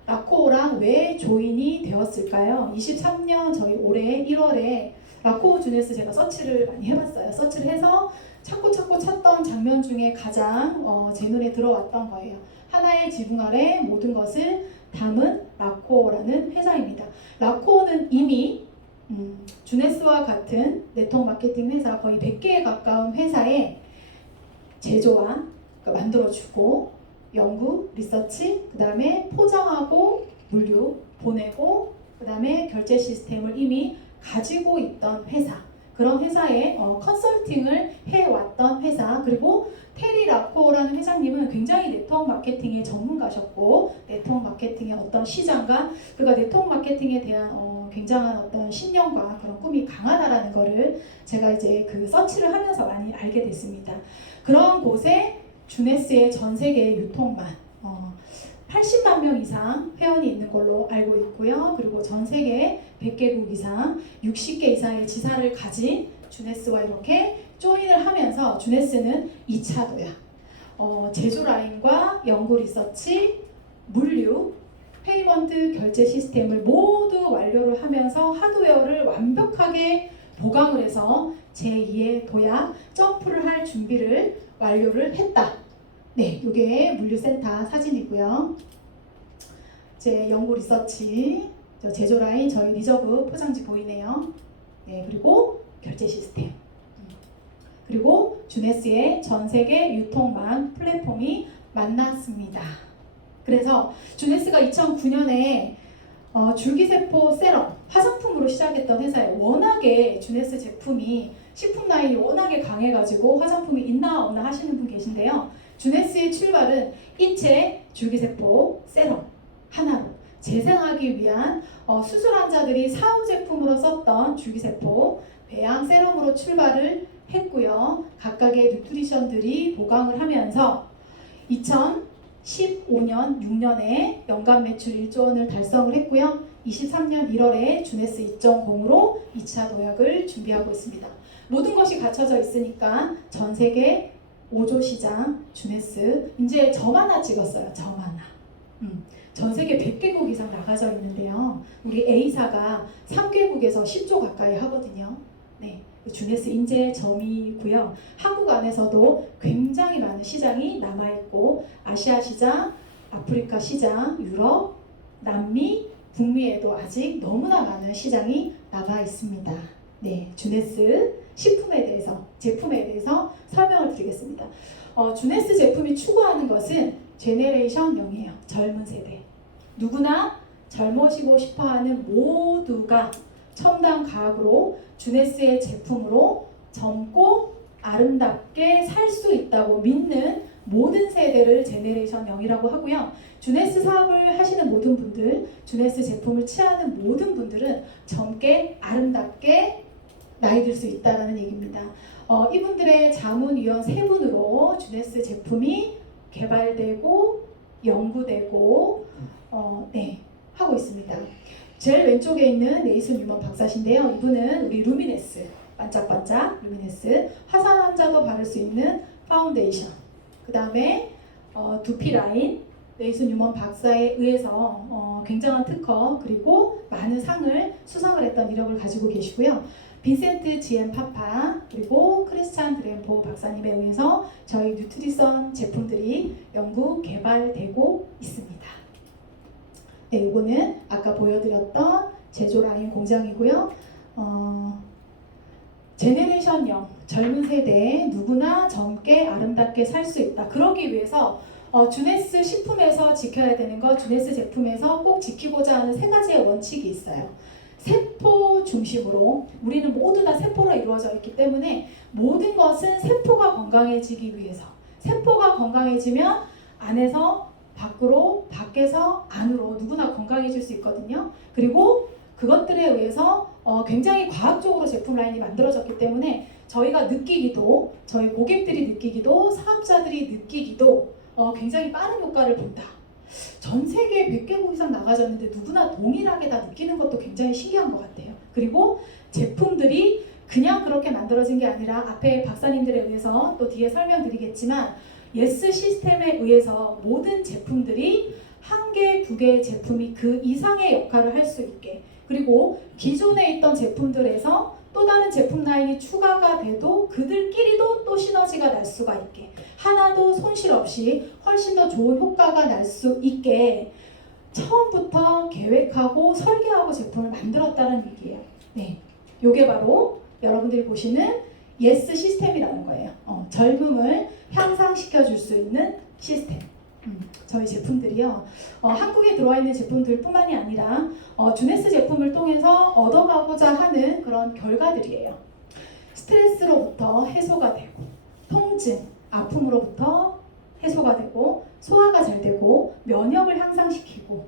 라코어랑 왜 조인이 되었을까요? 23년 저희 올해 1월에 라코어 주네스 제가 서치를 많이 해봤어요. 서치를 해서 찾고 찾던 장면 중에 가장 제 눈에 들어왔던 거예요. 하나의 지붕 아래 모든 것을 담은 라코어라는 회사입니다. 라코어는 이미 주네스와 같은 네트워크 마케팅 회사 거의 100개에 가까운 회사에 제조와 그러니까 만들어주고 연구, 리서치, 그 다음에 포장하고 물류 보내고 그 다음에 결제 시스템을 이미 가지고 있던 회사 그런 회사에 컨설팅을 해왔던 회사 그리고 테리 라코라는 회장님은 굉장히 네트워크 마케팅의 전문가셨고 네트워크 마케팅의 어떤 시장과 그가 네트워크 마케팅에 대한 굉장한 어떤 신념과 그런 꿈이 강하다라는 거를 제가 이제 그 서치를 하면서 많이 알게 됐습니다. 그런 곳에 주네스의 전 세계 유통망 80만 명 이상 회원이 있는 걸로 알고 있고요. 그리고 전 세계 100개국 이상 60개 이상의 지사를 가진 주네스와 이렇게 조인을 하면서 주네스는 2차 도약, 제조 라인과 연구 리서치, 물류, 페이먼트 결제 시스템을 모두 완료를 하면서 하드웨어를 완벽하게 보강을 해서 제2의 도약 점프를 할 준비를 완료를 했다. 네, 이게 물류센터 사진이고요. 제 연구 리서치, 제조 라인, 저희 리저브 포장지 보이네요. 네, 그리고 결제 시스템. 그리고 주네스의 전 세계 유통망 플랫폼이 만났습니다. 그래서 주네스가 2009년에 줄기세포 세럼 화장품으로 시작했던 회사에 워낙에 주네스 제품이 식품 라인이 워낙에 강해가지고 화장품이 있나 없나 하시는 분 계신데요. 주네스의 출발은 인체 줄기세포 세럼 하나로 재생하기 위한 수술 환자들이 사후 제품으로 썼던 줄기세포 배양 세럼으로 출발을 했고요. 각각의 뉴트리션들이 보강을 하면서 2015년 6년에 연간 매출 1조 원을 달성을 했고요. 23년 1월에 주네스 2.0으로 2차 도약을 준비하고 있습니다. 모든 것이 갖춰져 있으니까 전 세계 5조 시장 주네스 이제 점 하나 찍었어요. 점 하나. 전 세계 100개국 이상 나가져 있는데요. 우리 A사가 3개국에서 10조 가까이 하거든요. 네, 주네스 인재 점이고요. 한국 안에서도 굉장히 많은 시장이 남아있고 아시아 시장, 아프리카 시장, 유럽, 남미, 북미에도 아직 너무나 많은 시장이 남아 있습니다. 네, 주네스 식품에 대해서, 제품에 대해서 설명을 드리겠습니다. 주네스 제품이 추구하는 것은 제네레이션 0이에요. 젊은 세대. 누구나 젊어지고 싶어하는 모두가 첨단 과학으로 주네스의 제품으로 젊고 아름답게 살 수 있다고 믿는 모든 세대를 제네레이션 0이라고 하고요. 주네스 사업을 하시는 모든 분들, 주네스 제품을 취하는 모든 분들은 젊게 아름답게 나이 들 수 있다는 얘기입니다. 이분들의 자문위원 3분으로 주네스 제품이 개발되고 연구되고 네, 하고 있습니다. 제일 왼쪽에 있는 레이슨 유먼 박사신데요. 이분은 우리 루미네스, 반짝반짝 루미네스, 화산 환자도 바를 수 있는 파운데이션, 그 다음에 두피 라인, 레이슨 유먼 박사에 의해서 굉장한 특허 그리고 많은 상을 수상을 했던 이력을 가지고 계시고요. 빈센트 GM 파파 그리고 크리스찬 드렌포 박사님에 의해서 저희 뉴트리선 제품들이 연구 개발되고 있습니다. 네, 이거는 아까 보여드렸던 제조 라인 공장이고요. 제네레이션 0, 젊은 세대 누구나 젊게 아름답게 살 수 있다. 그러기 위해서 주네스 식품에서 지켜야 되는 것, 주네스 제품에서 꼭 지키고자 하는 3가지의 원칙이 있어요. 세포 중심으로 우리는 모두 다 세포로 이루어져 있기 때문에 모든 것은 세포가 건강해지기 위해서, 세포가 건강해지면 안에서 밖으로, 밖에서 안으로 누구나 건강해질 수 있거든요. 그리고 그것들에 의해서 굉장히 과학적으로 제품 라인이 만들어졌기 때문에 저희가 느끼기도, 저희 고객들이 느끼기도, 사업자들이 느끼기도 굉장히 빠른 효과를 본다. 전 세계 100개국 이상 나가졌는데 누구나 동일하게 다 느끼는 것도 굉장히 신기한 것 같아요. 그리고 제품들이 그냥 그렇게 만들어진 게 아니라 앞에 박사님들에 의해서 또 뒤에 설명드리겠지만 예스 시스템에 의해서 모든 제품들이 1개, 2개의 제품이 그 이상의 역할을 할 수 있게, 그리고 기존에 있던 제품들에서 또 다른 제품 라인이 추가가 돼도 그들끼리도 또 시너지가 날 수가 있게, 하나도 손실 없이 훨씬 더 좋은 효과가 날 수 있게 처음부터 계획하고 설계하고 제품을 만들었다는 얘기예요. 네, 이게 바로 여러분들이 보시는 예스 시스템이라는 거예요. 젊음을 향상시켜 줄 수 있는 시스템. 저희 제품들이요. 한국에 들어와 있는 제품들 뿐만이 아니라 주네스 제품을 통해서 얻어가고자 하는 그런 결과들이에요. 스트레스로부터 해소가 되고, 통증, 아픔으로부터 해소가 되고, 소화가 잘 되고, 면역을 향상시키고,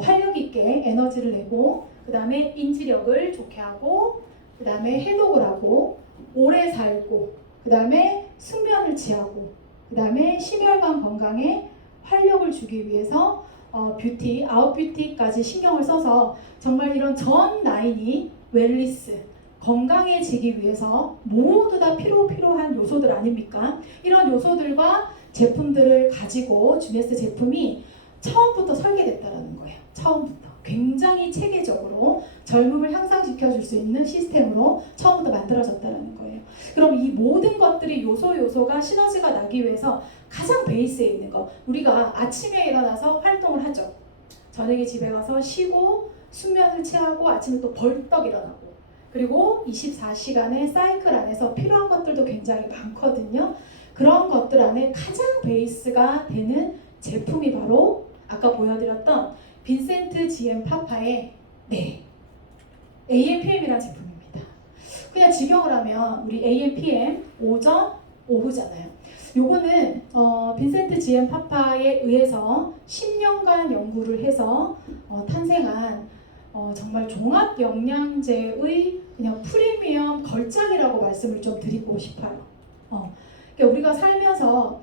활력 있게 에너지를 내고, 그 다음에 인지력을 좋게 하고, 그 다음에 해독을 하고, 오래 살고, 그 다음에 숙면을 취하고, 그 다음에 심혈관 건강에 활력을 주기 위해서 뷰티, 아웃뷰티까지 신경을 써서 정말 이런 전 라인이 웰리스, 건강해지기 위해서 모두 다 필요한 요소들 아닙니까? 이런 요소들과 제품들을 가지고 주네스 제품이 처음부터 설계됐다라는 거예요. 처음부터. 굉장히 체계적으로 젊음을 향상시켜줄 수 있는 시스템으로 처음부터 만들어졌다는 거예요. 그럼 이 모든 것들이 요소가 시너지가 나기 위해서 가장 베이스에 있는 거, 우리가 아침에 일어나서 활동을 하죠. 저녁에 집에 가서 쉬고 숙면을 취하고 아침에 또 벌떡 일어나고, 그리고 24시간의 사이클 안에서 필요한 것들도 굉장히 많거든요. 그런 것들 안에 가장 베이스가 되는 제품이 바로 아까 보여드렸던 빈센트 GM 파파의 AMPM이라는 제품입니다. 그냥 직역을 하면 우리 AMPM 오전, 오후잖아요. 요거는 빈센트 GM 파파에 의해서 10년간 연구를 해서 탄생한 정말 종합 영양제의 그냥 프리미엄 걸작이라고 말씀을 좀 드리고 싶어요. 그러니까 우리가 살면서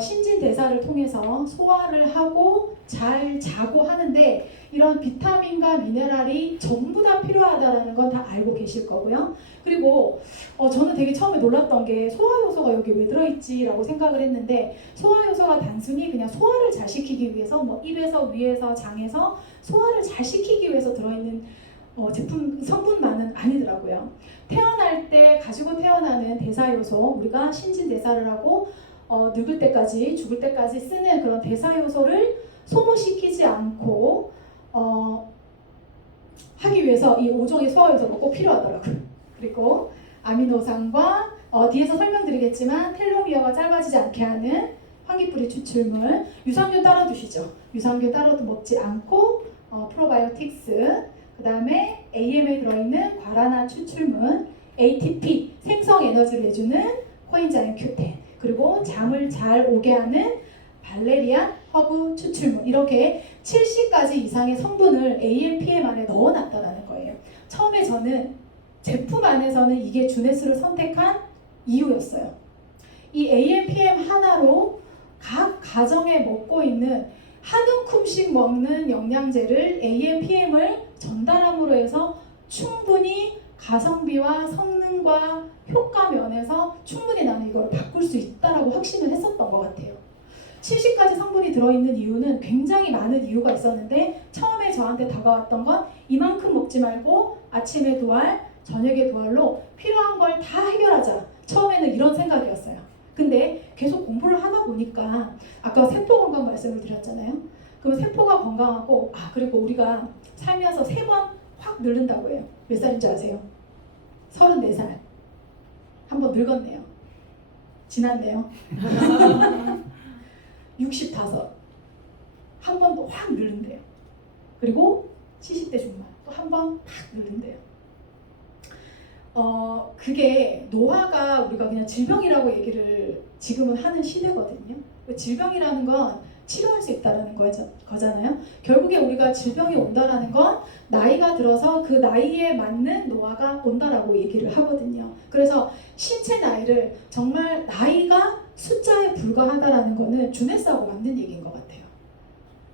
신진대사를 통해서 소화를 하고 잘 자고 하는데 이런 비타민과 미네랄이 전부 다 필요하다는 건 다 알고 계실 거고요. 그리고 저는 되게 처음에 놀랐던 게 소화 요소가 여기 왜 들어있지 라고 생각을 했는데, 소화 요소가 단순히 그냥 소화를 잘 시키기 위해서 뭐 입에서 위에서 장에서 소화를 잘 시키기 위해서 들어있는 제품 성분만은 아니더라고요. 태어날 때 가지고 태어나는 대사 요소, 우리가 신진대사를 하고 늙을 때까지 죽을 때까지 쓰는 그런 대사 요소를 소모시키지 않고 하기 위해서 이 5종의 소화 요소가 꼭 필요하더라고요. 그리고 아미노산과 뒤에서 설명드리겠지만 텔로미어가 짧아지지 않게 하는 환기뿌리 추출물, 유산균 따로 드시죠. 유산균 따로 먹지 않고 프로바이오틱스, 그 다음에 AM에 들어있는 과란화 추출물, ATP, 생성 에너지를 내주는 코엔자임 Q10, 그리고 잠을 잘 오게 하는 발레리안 허브 추출물, 이렇게 70가지 이상의 성분을 AMPM 안에 넣어놨다는 거예요. 처음에 저는 제품 안에서는 이게 주네스를 선택한 이유였어요. 이 AMPM 하나로 각 가정에 먹고 있는 한 움큼씩 먹는 영양제를 AMPM을 전달함으로 해서 충분히 가성비와 성능과 효과 면에서 충분히 나는 이걸 바꿀 수 있다라고 확신을 했었던 것 같아요. 70가지 성분이 들어있는 이유는 굉장히 많은 이유가 있었는데, 처음에 저한테 다가왔던 건 이만큼 먹지 말고 아침에 두 알, 저녁에 두 알로 필요한 걸 다 해결하자. 처음에는 이런 생각이었어요. 근데 계속 공부를 하다 보니까 아까 세포 건강 말씀을 드렸잖아요. 그럼 세포가 건강하고, 그리고 우리가 살면서 3번 확 늙는다고 해요. 몇 살인지 아세요? 34살. 한번 늙었네요. 지났네요. 65. 한 번 더 확 늙는데요. 그리고 70대 중반 또 한 번 확 늙는데요. 그게 노화가 우리가 그냥 질병이라고 얘기를 지금은 하는 시대거든요. 질병이라는 건 치료할 수 있다는 거잖아요. 결국에 우리가 질병이 온다라는 건 나이가 들어서 그 나이에 맞는 노화가 온다라고 얘기를 하거든요. 그래서 신체 나이를 정말 나이가 숫자에 불과하다라는 거는 주네스하고 맞는 얘기인 것 같아요.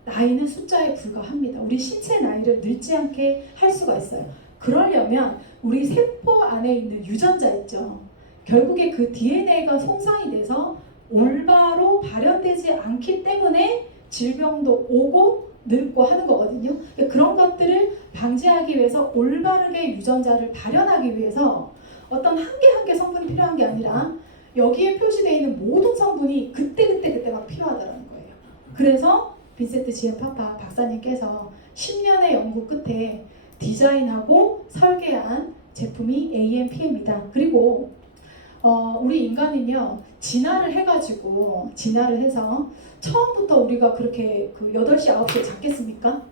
나이는 숫자에 불과합니다. 우리 신체 나이를 늙지 않게 할 수가 있어요. 그러려면 우리 세포 안에 있는 유전자 있죠. 결국에 그 DNA가 손상이 돼서 올바로 발현되지 않기 때문에 질병도 오고 늙고 하는 거거든요. 그런 것들을 방지하기 위해서 올바르게 유전자를 발현하기 위해서 어떤 한 개 한 개 성분이 필요한 게 아니라 여기에 표시되어 있는 모든 성분이 그때 막 필요하다는 거예요. 그래서 빈센트 GM 파파 박사님께서 10년의 연구 끝에 디자인하고 설계한 제품이 AMPM입니다. 그리고 우리 인간은요, 진화를 해서 처음부터 우리가 그렇게 8시, 9시에 잤겠습니까?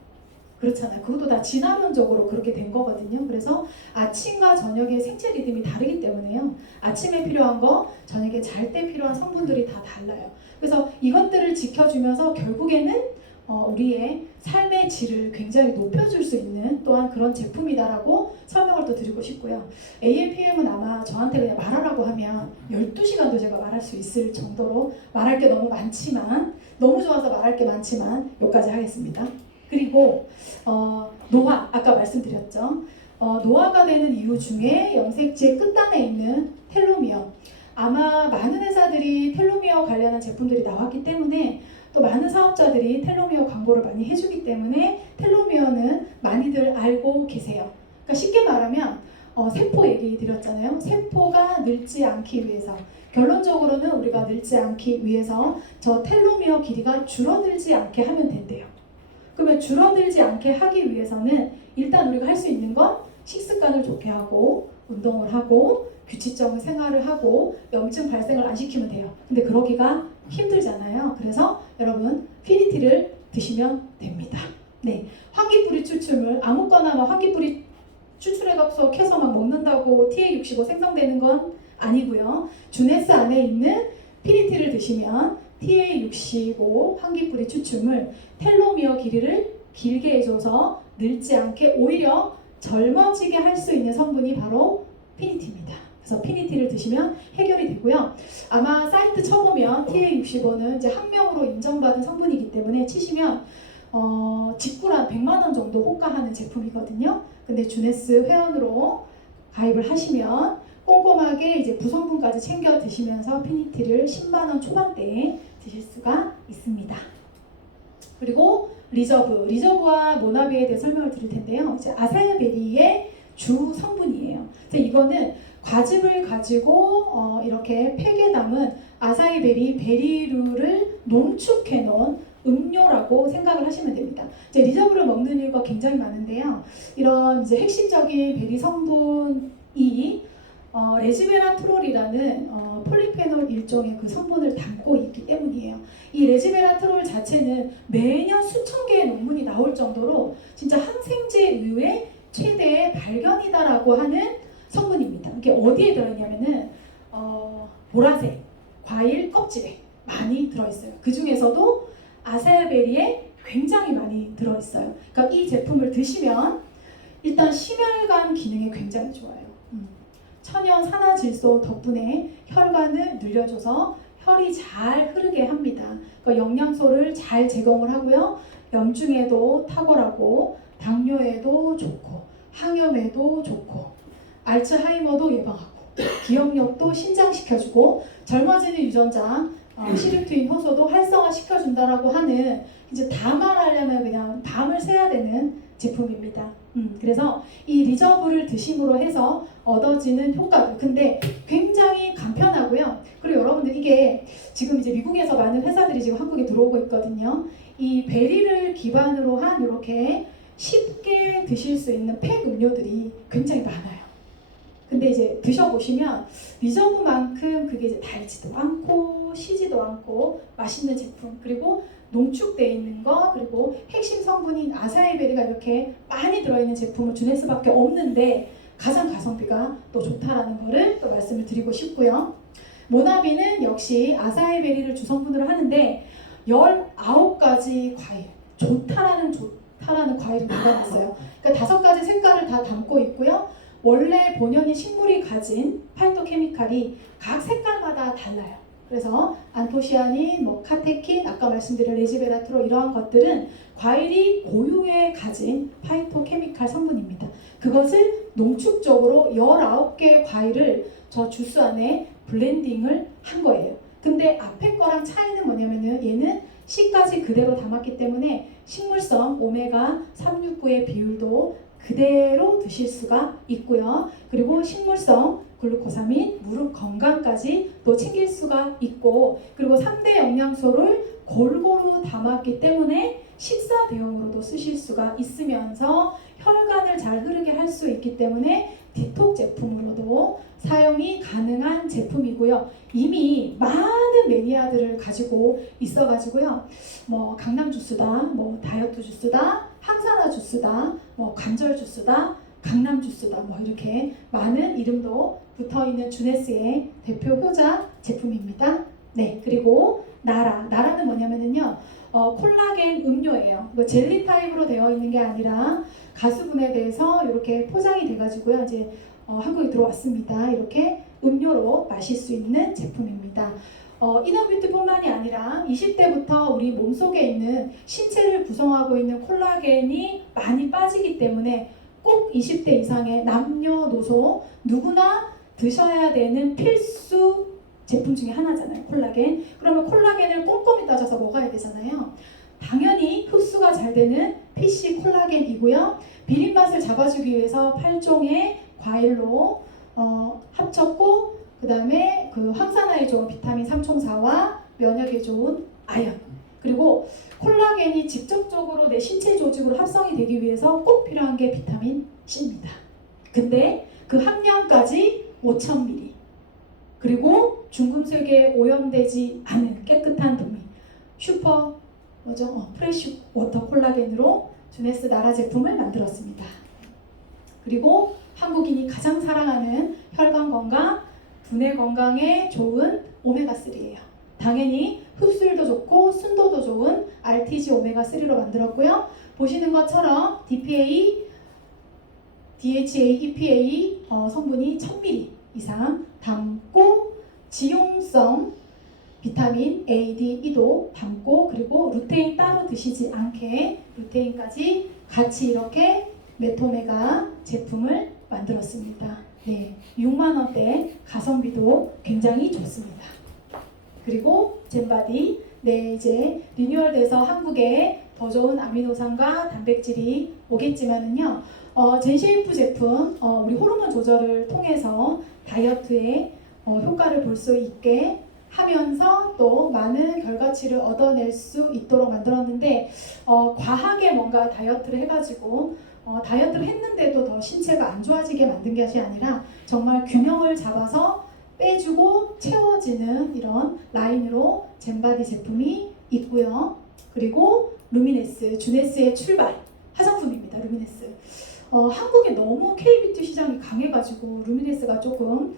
그렇잖아요. 그것도 다 진화론적으로 그렇게 된 거거든요. 그래서 아침과 저녁의 생체 리듬이 다르기 때문에요. 아침에 필요한 거, 저녁에 잘 때 필요한 성분들이 다 달라요. 그래서 이것들을 지켜주면서 결국에는 우리의 삶의 질을 굉장히 높여줄 수 있는 또한 그런 제품이다라고 설명을 또 드리고 싶고요. AMPM은 아마 저한테 그냥 말하라고 하면 12시간도 제가 말할 수 있을 정도로 말할 게 너무 많지만, 너무 좋아서 말할 게 많지만 여기까지 하겠습니다. 그리고 노화, 아까 말씀드렸죠. 노화가 되는 이유 중에 염색체 끝단에 있는 텔로미어, 아마 많은 회사들이 텔로미어 관련한 제품들이 나왔기 때문에 또 많은 사업자들이 텔로미어 광고를 많이 해주기 때문에 텔로미어는 많이들 알고 계세요. 그러니까 쉽게 말하면 세포 얘기 드렸잖아요. 세포가 늙지 않기 위해서, 결론적으로는 우리가 늙지 않기 위해서 저 텔로미어 길이가 줄어들지 않게 하면 된대요. 그러면 줄어들지 않게 하기 위해서는 일단 우리가 할 수 있는 건 식습관을 좋게 하고 운동을 하고 규칙적인 생활을 하고 염증 발생을 안 시키면 돼요. 근데 그러기가 힘들잖아요. 그래서 여러분 피니티를 드시면 됩니다. 네, 환기뿌리 추출물 아무거나 환기뿌리 추출해서 캐서 먹는다고 TA65 생성되는 건 아니고요. 주네스 안에 있는 피니티를 드시면 TA65 환기뿌리 추출물 텔로미어 길이를 길게 해줘서 늙지 않게 오히려 젊어지게 할 수 있는 성분이 바로 피니티입니다. 그래서 피니티를 드시면 해결이 되고요. 아마 사이트 쳐보면 TA65는 이제 학명으로 인정받은 성분이기 때문에 치시면 직구란 100만 원 정도 호가하는 제품이거든요. 근데 주네스 회원으로 가입을 하시면 꼼꼼하게 이제 부성분까지 챙겨 드시면서 피니티를 10만 원 초반대에 드실 수가 있습니다. 그리고 리저브와 모나비에 대해 설명을 드릴 텐데요. 이제 아사야베리의 주 성분이에요. 이거는 과즙을 가지고 이렇게 팩에 담은 아사이베리 베리류를 농축해 놓은 음료라고 생각을 하시면 됩니다. 이제 리저브를 먹는 이유가 굉장히 많은데요. 이런 이제 핵심적인 베리 성분이 레지베라트롤이라는 폴리페놀 일종의 그 성분을 담고 있기 때문이에요. 이 레지베라트롤 자체는 매년 수천 개의 논문이 나올 정도로 진짜 항생제의의 최대의 발견이다라고 하는 성분입니다. 이게 어디에 들어있냐면은 보라색 과일 껍질에 많이 들어있어요. 그 중에서도 아사야베리에 굉장히 많이 들어있어요. 그러니까 이 제품을 드시면 일단 심혈관 기능에 굉장히 좋아요. 천연 산화질소 덕분에 혈관을 늘려줘서 혈이 잘 흐르게 합니다. 그러니까 영양소를 잘 제공을 하고요. 염증에도 탁월하고 당뇨에도 좋고 항염에도 좋고 알츠하이머도 예방하고 기억력도 신장시켜주고 젊어지는 유전자 시류트인 효소도 활성화시켜준다라고 하는 이제 다 말하려면 그냥 밤을 새야 되는 제품입니다. 그래서 이 리저브를 드심으로 해서 얻어지는 효과들 근데 굉장히 간편하고요. 그리고 여러분들 이게 지금 이제 미국에서 많은 회사들이 지금 한국에 들어오고 있거든요. 이 베리를 기반으로 한 이렇게 쉽게 드실 수 있는 팩 음료들이 굉장히 많아요. 근데 이제 드셔보시면 리저브만큼 그게 이제 달지도 않고 시지도 않고 맛있는 제품 그리고 농축되어 있는 거 그리고 핵심 성분인 아사이베리가 이렇게 많이 들어있는 제품을 주네스밖에 없는데 가장 가성비가 또 좋다라는 거를 또 말씀을 드리고 싶고요. 모나비는 역시 아사이베리를 주성분으로 하는데 19가지 과일 좋다라는 과일을 담아놨어요. 그러니까 5가지 색깔을 다 담고 있고요. 원래 본연이 식물이 가진 파이토케미칼이 각 색깔마다 달라요. 그래서 안토시아닌, 카테킨, 아까 말씀드린 레지베라트롤 이러한 것들은 과일이 고유에 가진 파이토케미칼 성분입니다. 그것을 농축적으로 19개의 과일을 저 주스 안에 블렌딩을 한 거예요. 근데 앞에 거랑 차이는 뭐냐면은 얘는 C까지 그대로 담았기 때문에 식물성 오메가 369의 비율도 그대로 드실 수가 있고요. 그리고 식물성 글루코사민, 무릎 건강까지 또 챙길 수가 있고 그리고 3대 영양소를 골고루 담았기 때문에 식사 대용으로도 쓰실 수가 있으면서 혈관을 잘 흐르게 할 수 있기 때문에 디톡 제품으로도 사용이 가능한 제품이고요. 이미 많은 매니아들을 가지고 있어가지고요. 강남 주스다, 다이어트 주스다, 항산화 주스다, 관절 주스다, 강남 주스다, 이렇게 많은 이름도 붙어있는 주네스의 대표 효자 제품입니다. 네, 그리고 나라는 뭐냐면요. 콜라겐 음료예요. 젤리 타입으로 되어 있는 게 아니라 가수분에 대해서 이렇게 포장이 돼가지고요. 이제 한국에 들어왔습니다. 이렇게 음료로 마실 수 있는 제품입니다. 이너뷰티뿐만이 아니라 20대부터 우리 몸속에 있는 신체를 구성하고 있는 콜라겐이 많이 빠지기 때문에 꼭 20대 이상의 남녀노소 누구나 드셔야 되는 필수 제품 중에 하나잖아요. 콜라겐. 그러면 콜라겐을 꼼꼼히 따져서 먹어야 되잖아요. 당연히 흡수가 잘 되는 PC 콜라겐이고요. 비린 맛을 잡아주기 위해서 8종의 과일로 합쳤고, 그 다음에 그 항산화에 좋은 비타민 3총사와 면역에 좋은 아연, 그리고 콜라겐이 직접적으로 내 신체 조직으로 합성이 되기 위해서 꼭 필요한 게 비타민 C입니다. 근데 그 함량까지 5000ml, 그리고 중금속에 오염되지 않은 깨끗한 도미 프레쉬 워터 콜라겐으로 주네스 나라 제품을 만들었습니다. 그리고 한국인이 가장 사랑하는 혈관 건강, 두뇌 건강에 좋은 오메가3예요. 당연히 흡수율도 좋고 순도도 좋은 RTG 오메가3로 만들었고요. 보시는 것처럼 DPA, DHA, EPA 성분이 1000ml 이상 담고, 지용성 비타민 A, D, E도 담고, 그리고 루테인 따로 드시지 않게 루테인까지 같이 이렇게 메토메가 제품을 만들었습니다. 네, 6만원대 가성비도 굉장히 좋습니다. 그리고 젠바디, 네, 이제 리뉴얼돼서 한국에 더 좋은 아미노산과 단백질이 오겠지만은요, 젠쉐이프 제품, 우리 호르몬 조절을 통해서 다이어트에 효과를 볼 수 있게 하면서 또 많은 결과치를 얻어낼 수 있도록 만들었는데, 과하게 뭔가 다이어트를 해가지고 다이어트를 했는데도 더 신체가 안 좋아지게 만든 것이 아니라 정말 균형을 잡아서 빼주고 채워지는 이런 라인으로 젠바디 제품이 있고요. 그리고 루미네스, 주네스의 출발 화장품입니다. 루미네스. 한국에 너무 K뷰티 시장이 강해가지고 루미네스가 조금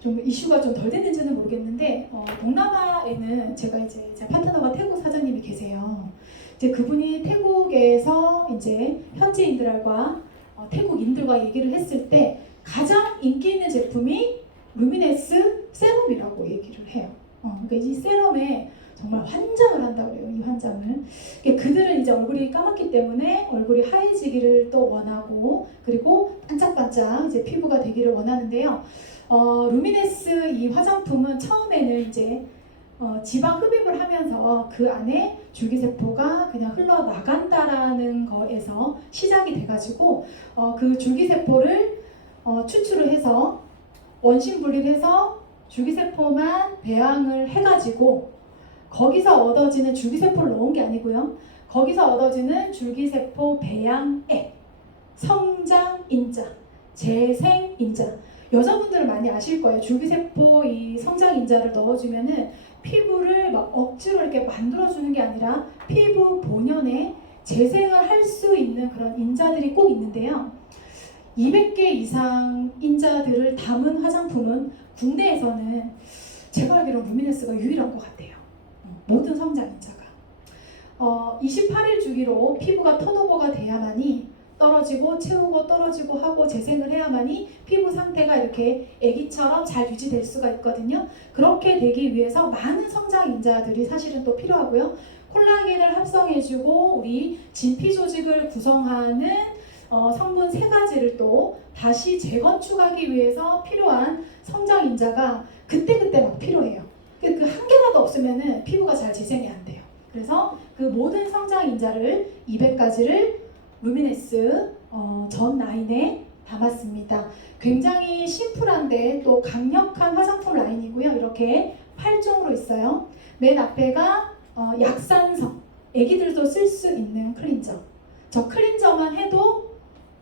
좀 이슈가 좀 덜 됐는지는 모르겠는데, 동남아에는 제가 이제 제 파트너가 태국 사장님이 계세요. 이제 그분이 태국에서 이제 현지인들과 태국인들과 얘기를 했을 때 가장 인기 있는 제품이 루미네스 세럼이라고 얘기를 해요. 그러니까 이 세럼에 정말 환장을 한다고 그래요. 이 환장을. 그들은 이제 얼굴이 까맣기 때문에 얼굴이 하얘지기를 또 원하고, 그리고 반짝반짝 이제 피부가 되기를 원하는데요. 루미네스 이 화장품은 처음에는 이제 지방 흡입을 하면서 그 안에 줄기세포가 그냥 흘러나간다라는 거에서 시작이 돼가지고 그 줄기세포를 추출을 해서 원심 분리를 해서 줄기세포만 배양을 해가지고 거기서 얻어지는 줄기세포를 넣은 게 아니고요. 거기서 얻어지는 줄기세포 배양액, 성장인자, 재생인자. 여자분들은 많이 아실 거예요. 줄기세포 이 성장인자를 넣어주면은 피부를 막 억지로 이렇게 만들어주는 게 아니라 피부 본연의 재생을 할 수 있는 그런 인자들이 꼭 있는데요. 200개 이상 인자들을 담은 화장품은 국내에서는 제가 알기로 루미네스가 유일한 것 같아요. 모든 성장인자가 28일 주기로 피부가 턴오버가 돼야만이 떨어지고 채우고 떨어지고 하고 재생을 해야만이 피부 상태가 이렇게 아기처럼 잘 유지될 수가 있거든요. 그렇게 되기 위해서 많은 성장인자들이 사실은 또 필요하고요. 콜라겐을 합성해주고 우리 진피 조직을 구성하는 성분 3가지를 또 다시 재건축하기 위해서 필요한 성장인자가 그때그때 막 필요해요. 그 한 개라도 없으면 피부가 잘 재생이 안 돼요. 그래서 그 모든 성장인자를 200가지를 루미네스 전 라인에 담았습니다. 굉장히 심플한데 또 강력한 화장품 라인이고요. 이렇게 8종으로 있어요. 맨 앞에가 약산성, 애기들도 쓸 수 있는 클린저. 저 클린저만 해도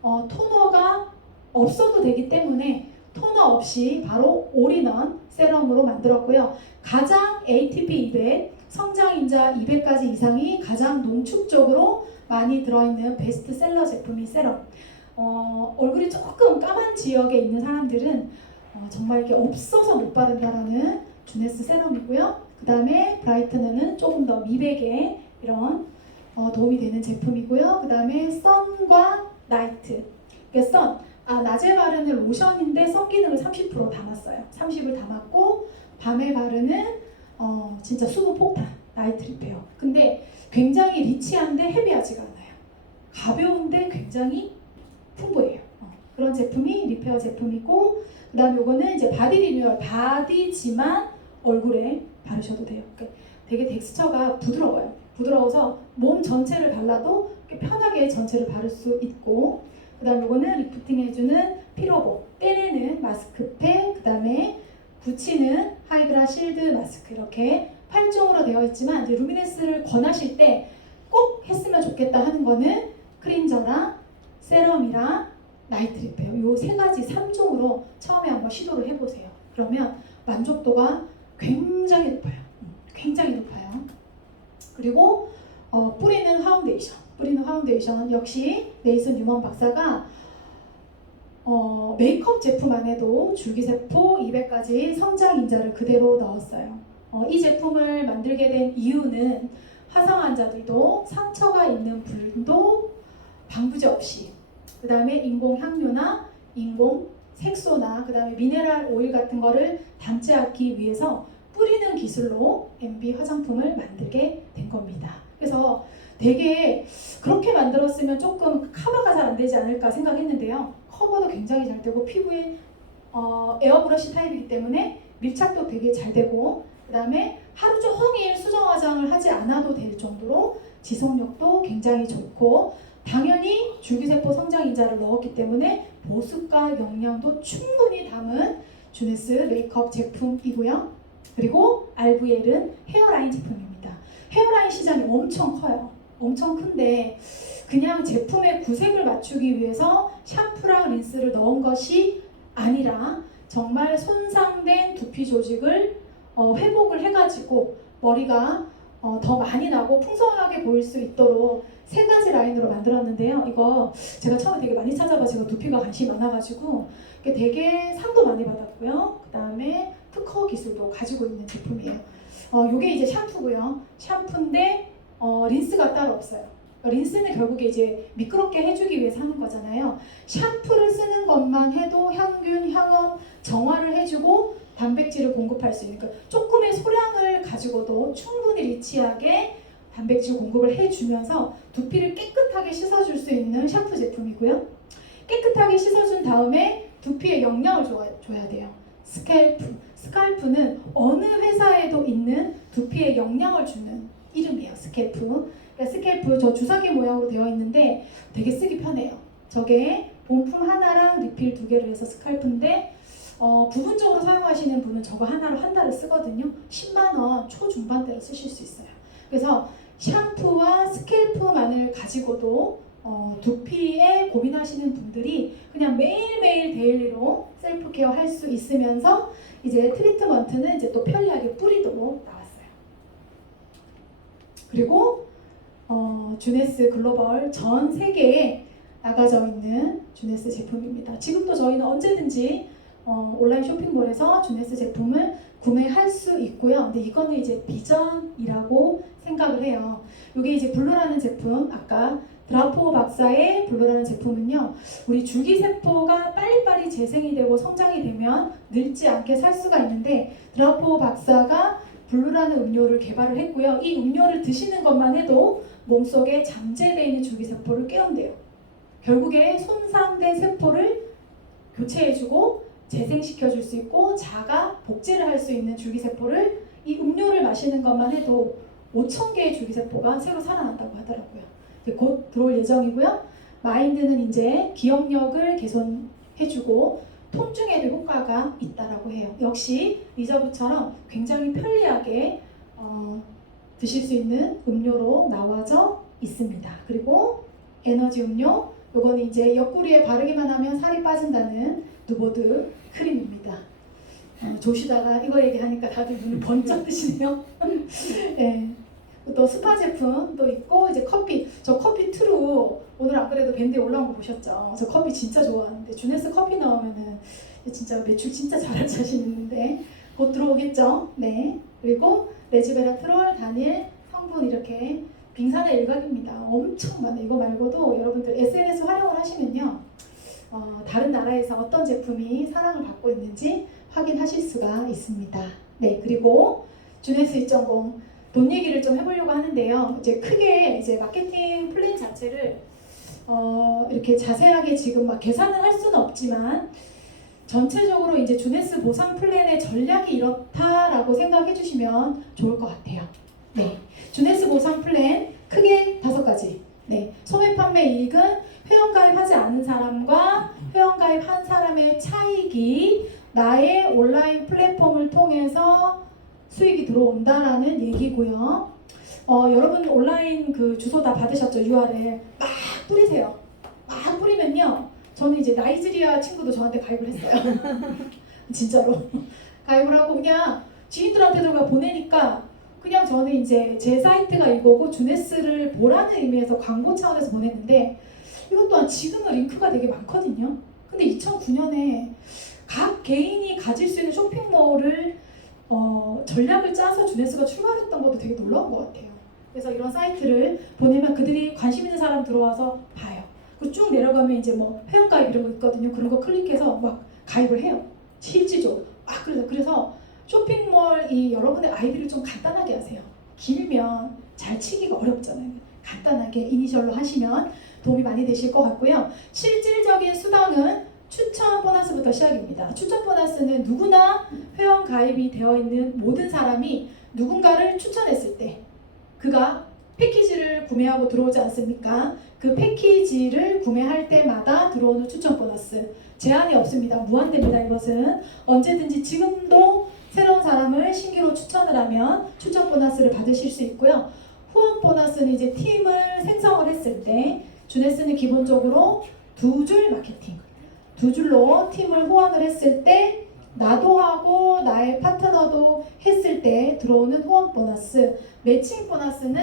토너가 없어도 되기 때문에 토너 없이 바로 올인원 세럼으로 만들었고요. 가장 ATP 200, 성장인자 200가지 이상이 가장 농축적으로 많이 들어있는 베스트셀러 제품이 세럼. 얼굴이 조금 까만 지역에 있는 사람들은 정말 이게 없어서 못 바른다라는 주네스 세럼이고요. 그 다음에 브라이트너는 조금 더 미백에 이런 도움이 되는 제품이고요. 그 다음에 선과 나이트. 그러니까 낮에 바르는 로션인데 선 기능을 30% 담았어요. 30을 담았고 밤에 바르는 진짜 수분 폭탄 나이트 리페어. 근데 굉장히 리치한데 헤비하지가 않아요. 가벼운데 굉장히 풍부해요. 그런 제품이 리페어 제품이고, 그 다음에 요거는 이제 바디 리뉴얼, 바디지만 얼굴에 바르셔도 돼요. 그러니까 되게 텍스처가 부드러워요. 부드러워서 몸 전체를 발라도 편하게 전체를 바를 수 있고, 그 다음 요거는 리프팅 해주는 피로보, 떼내는 마스크팩, 그 다음에 붙이는 하이드라 실드 마스크, 이렇게 8종으로 되어 있지만 이제 루미네스를 권하실 때 꼭 했으면 좋겠다 하는 거는 클린저랑 세럼이랑 나이트 리페어, 요 세 가지 3종으로 처음에 한번 시도를 해보세요. 그러면 만족도가 굉장히 높아요. 굉장히 높아요. 그리고 뿌리는 파운데이션 역시 네이슨 뉴먼 박사가 메이크업 제품 안에도 줄기세포 200가지 성장 인자를 그대로 넣었어요. 이 제품을 만들게 된 이유는 화상 환자들도 상처가 있는 분도 방부제 없이, 그 다음에 인공 향료나 인공 색소나 그 다음에 미네랄 오일 같은 거를 담지 않기 위해서 뿌리는 기술로 MB 화장품을 만들게 된 겁니다. 그래서 되게 그렇게 만들었으면 조금 커버가 잘 안 되지 않을까 생각했는데요. 커버도 굉장히 잘 되고 피부에 에어브러쉬 타입이기 때문에 밀착도 되게 잘 되고, 그 다음에 하루 종일 수정 화장을 하지 않아도 될 정도로 지속력도 굉장히 좋고, 당연히 줄기세포 성장 인자를 넣었기 때문에 보습과 영양도 충분히 담은 주네스 메이크업 제품이고요. 그리고 RVL은 헤어라인 제품입니다. 헤어라인 시장이 엄청 커요. 엄청 큰데 그냥 제품의 구색을 맞추기 위해서 샴푸랑 린스를 넣은 것이 아니라 정말 손상된 두피 조직을 회복을 해가지고 머리가 더 많이 나고 풍성하게 보일 수 있도록 세 가지 라인으로 만들었는데요. 이거 제가 처음에 되게 많이 찾아봐. 제가 두피가 관심이 많아가지고 되게 상도 많이 받았고요. 그 다음에 특허 기술도 가지고 있는 제품이에요. 요게 이제 샴푸고요. 샴푸인데 린스가 따로 없어요. 린스는 결국에 이제 미끄럽게 해주기 위해서 하는 거잖아요. 샴푸를 쓰는 것만 해도 향균, 향원, 정화를 해주고 단백질을 공급할 수 있는, 그러니까 조금의 소량을 가지고도 충분히 리치하게 단백질 공급을 해주면서 두피를 깨끗하게 씻어줄 수 있는 샴푸 제품이고요. 깨끗하게 씻어준 다음에 두피에 영양을 줘야 돼요. 스칼프는 어느 회사에도 있는 두피에 영양을 주는 이름이에요. 스캘프. 그러니까 스캘프 저 주사기 모양으로 되어 있는데 되게 쓰기 편해요. 저게 본품 하나랑 리필 2개를 해서 스칼프인데 부분적으로 사용하시는 분은 저거 하나로 한 달을 쓰거든요. 10만원 초중반대로 쓰실 수 있어요. 그래서 샴푸와 스캘프만을 가지고도 두피에 고민하시는 분들이 그냥 매일매일 데일리로 셀프 케어 할 수 있으면서 이제 트리트먼트는 이제 또 편리하게 뿌리도록 나왔어요. 그리고 주네스 글로벌 전 세계에 나가져 있는 주네스 제품입니다. 지금도 저희는 언제든지 온라인 쇼핑몰에서 주네스 제품을 구매할 수 있고요. 근데 이거는 이제 비전이라고 생각을 해요. 이게 이제 블루라는 제품, 아까 드라포 박사의 블루라는 제품은요, 우리 줄기세포가 빨리빨리 재생이 되고 성장이 되면 늙지 않게 살 수가 있는데, 드라포 박사가 블루라는 음료를 개발을 했고요. 이 음료를 드시는 것만 해도 몸속에 잠재되어 있는 줄기세포를 깨운대요. 결국에 손상된 세포를 교체해주고 재생시켜줄 수 있고 자가 복제를 할 수 있는 줄기세포를 이 음료를 마시는 것만 해도 5,000개의 줄기세포가 새로 살아난다고 하더라고요. 곧 들어올 예정이고요. 마인드는 이제 기억력을 개선해주고 통증에도 효과가 있다라고 해요. 역시 리저브처럼 굉장히 편리하게 드실 수 있는 음료로 나와져 있습니다. 그리고 에너지 음료, 요거는 이제 옆구리에 바르기만 하면 살이 빠진다는 누보드 크림입니다. 조시다가 이거 얘기하니까 다들 눈을 번쩍 뜨시네요. 네. 또 스파 제품도 있고, 이제 커피, 저 커피 트루 오늘 안 그래도 밴드에 올라온 거 보셨죠? 저 커피 진짜 좋아하는데 주네스 커피 나오면은 진짜 매출 진짜 잘할 자신 있는데 곧 들어오겠죠? 네. 그리고 레즈베라트롤, 단일, 성분 이렇게 빙산의 일각입니다. 엄청 많아요. 이거 말고도 여러분들 SNS 활용을 하시면요, 다른 나라에서 어떤 제품이 사랑을 받고 있는지 확인하실 수가 있습니다. 네. 그리고 주네스 2.0 돈 얘기를 좀 해보려고 하는데요. 이제 크게 이제 마케팅 플랜 자체를 이렇게 자세하게 지금 막 계산을 할 수는 없지만 전체적으로 이제 주네스 보상 플랜의 전략이 이렇다라고 생각해 주시면 좋을 것 같아요. 네, 주네스 보상 플랜 크게 5가지. 네, 소매 판매 이익은 회원가입하지 않은 사람과 회원가입한 사람의 차익이 나의 온라인 플랫폼을 통해서 수익이 들어온다라는 얘기고요. 여러분 온라인 그 주소 다 받으셨죠? URL 막 뿌리세요. 막 뿌리면요. 저는 이제 나이지리아 친구도 저한테 가입을 했어요. 진짜로 가입을 하고 그냥 지인들한테도 그냥 보내니까 그냥 저는 이제 제 사이트가 이거고 주네스를 보라는 의미에서 광고 차원에서 보냈는데 이것 또한 지금은 링크가 되게 많거든요. 근데 2009년에 각 개인이 가질 수 있는 쇼핑몰을 전략을 짜서 주네스가 출발했던 것도 되게 놀라운 것 같아요. 그래서 이런 사이트를 보내면 그들이 관심 있는 사람 들어와서 봐요. 그리고 쭉 내려가면 이제 뭐 회원가입 이런 거 있거든요. 그런 거 클릭해서 막 가입을 해요. 실질적으로. 그래서 쇼핑몰 여러분의 아이디를 좀 간단하게 하세요. 길면 잘 치기가 어렵잖아요. 간단하게 이니셜로 하시면 도움이 많이 되실 것 같고요. 실질적인 수당은 추천 보너스부터 시작입니다. 추천 보너스는 누구나 회원 가입이 되어 있는 모든 사람이 누군가를 추천했을 때 그가 패키지를 구매하고 들어오지 않습니까? 그 패키지를 구매할 때마다 들어오는 추천 보너스. 제한이 없습니다. 무한대입니다. 이것은 언제든지 지금도 새로운 사람을 신규로 추천을 하면 추천 보너스를 받으실 수 있고요. 후원 보너스는 이제 팀을 생성을 했을 때 주네스는 기본적으로 2줄 마케팅, 2줄로 팀을 후원을 했을 때 나도 하고 나의 파트너도 했을 때 들어오는 후원 보너스. 매칭 보너스는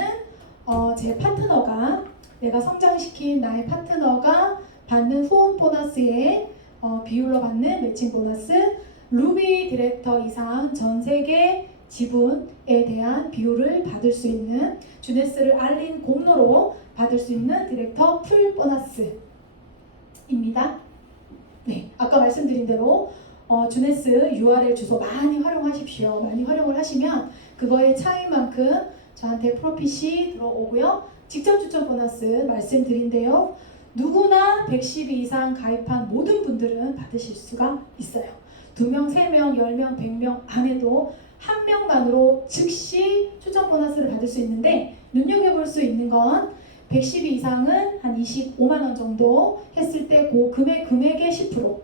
제 파트너가 내가 성장시킨 나의 파트너가 받는 후원 보너스의 비율로 받는 매칭 보너스. 루비 디렉터 이상 전 세계 지분에 대한 비율을 받을 수 있는 주네스를 알린 공로로 받을 수 있는 디렉터 풀 보너스입니다. 네, 아까 말씀드린 대로 주네스 URL 주소 많이 활용하십시오. 많이 활용을 하시면 그거의 차이만큼 저한테 프로핏이 들어오고요. 직접 추천 보너스 말씀드린데요. 누구나 112 이상 가입한 모든 분들은 받으실 수가 있어요. 2명, 3명, 10명, 100명 안 해도 1명만으로 즉시 추천 보너스를 받을 수 있는데 눈여겨볼 수 있는 건 112 이상은 한 25만원 정도 했을 때 그 금액의 10%,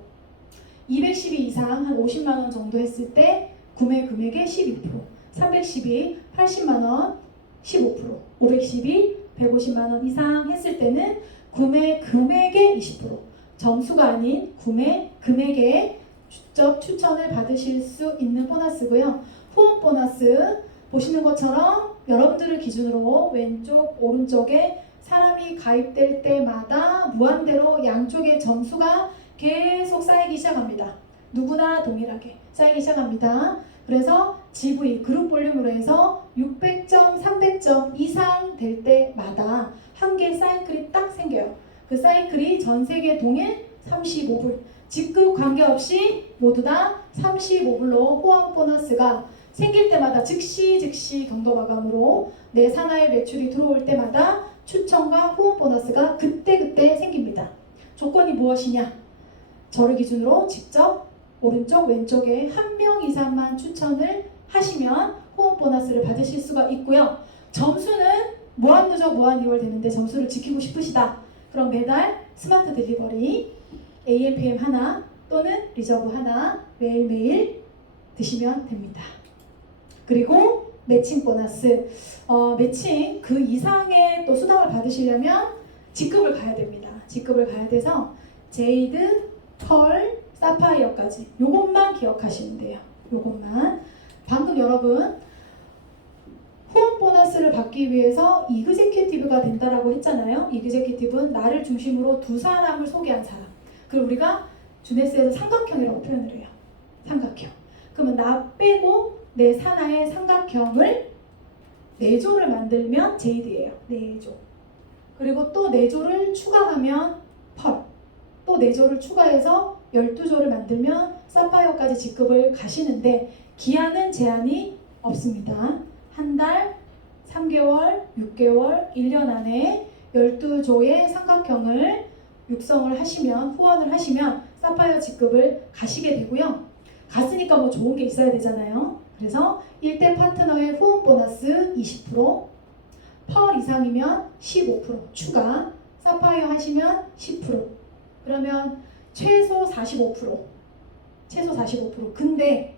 212 이상 한 50만원 정도 했을 때 구매 금액의 12%, 312 80만원 15%, 512 150만원 이상 했을 때는 구매 금액의 20%, 점수가 아닌 구매 금액의 직접 추천을 받으실 수 있는 보너스고요. 후원 보너스 보시는 것처럼 여러분들을 기준으로 왼쪽 오른쪽에 사람이 가입될 때마다 무한대로 양쪽의 점수가 계속 쌓이기 시작합니다. 누구나 동일하게 쌓이기 시작합니다. 그래서 GV 그룹 볼륨으로 해서 600점, 300점 이상 될 때마다 한 개 사이클이 딱 생겨요. 그 사이클이 전 세계 동일 35불. 직급 관계없이 모두 다 35불로 후원 보너스가 생길 때마다 즉시 경도 마감으로 내 산하의 매출이 들어올 때마다 추천과 후원 보너스가 그때 생깁니다. 조건이 무엇이냐? 저를 기준으로 직접 오른쪽 왼쪽에 1명 이상만 추천을 하시면 후원 보너스를 받으실 수가 있고요. 점수는 무한누적 무한리월 되는데 점수를 지키고 싶으시다. 그럼 매달 스마트 딜리버리 AMPM 하나 또는 리저브 하나 매일매일 드시면 됩니다. 그리고 매칭 보너스, 매칭 그 이상의 또 수당을 받으시려면 직급을 가야 됩니다. 직급을 가야 돼서 제이드, 펄, 사파이어까지 요것만 기억하시면 돼요. 요것만. 방금 여러분 후원 보너스를 받기 위해서 이그제큐티브가 된다라고 했잖아요. 이그제큐티브는 나를 중심으로 2사람을 소개한 사람. 그걸 우리가 주네스에서 삼각형이라고 표현을 해요. 삼각형. 그러면 나 빼고 내 산하의 삼각형을 4조를 만들면 제이드예요. 4조. 그리고 또 4조를 추가하면 펄. 또 4조를 추가해서 12조를 만들면 사파이어까지 직급을 가시는데 기한은 제한이 없습니다. 한 달, 3개월, 6개월, 1년 안에 12조의 삼각형을 육성을 하시면, 후원을 하시면 사파이어 직급을 가시게 되고요. 갔으니까 뭐 좋은 게 있어야 되잖아요. 그래서 1대 파트너의 후원 보너스 20%, 펄 이상이면 15% 추가, 사파이어 하시면 10%, 그러면 최소 45%, 최소 45%. 근데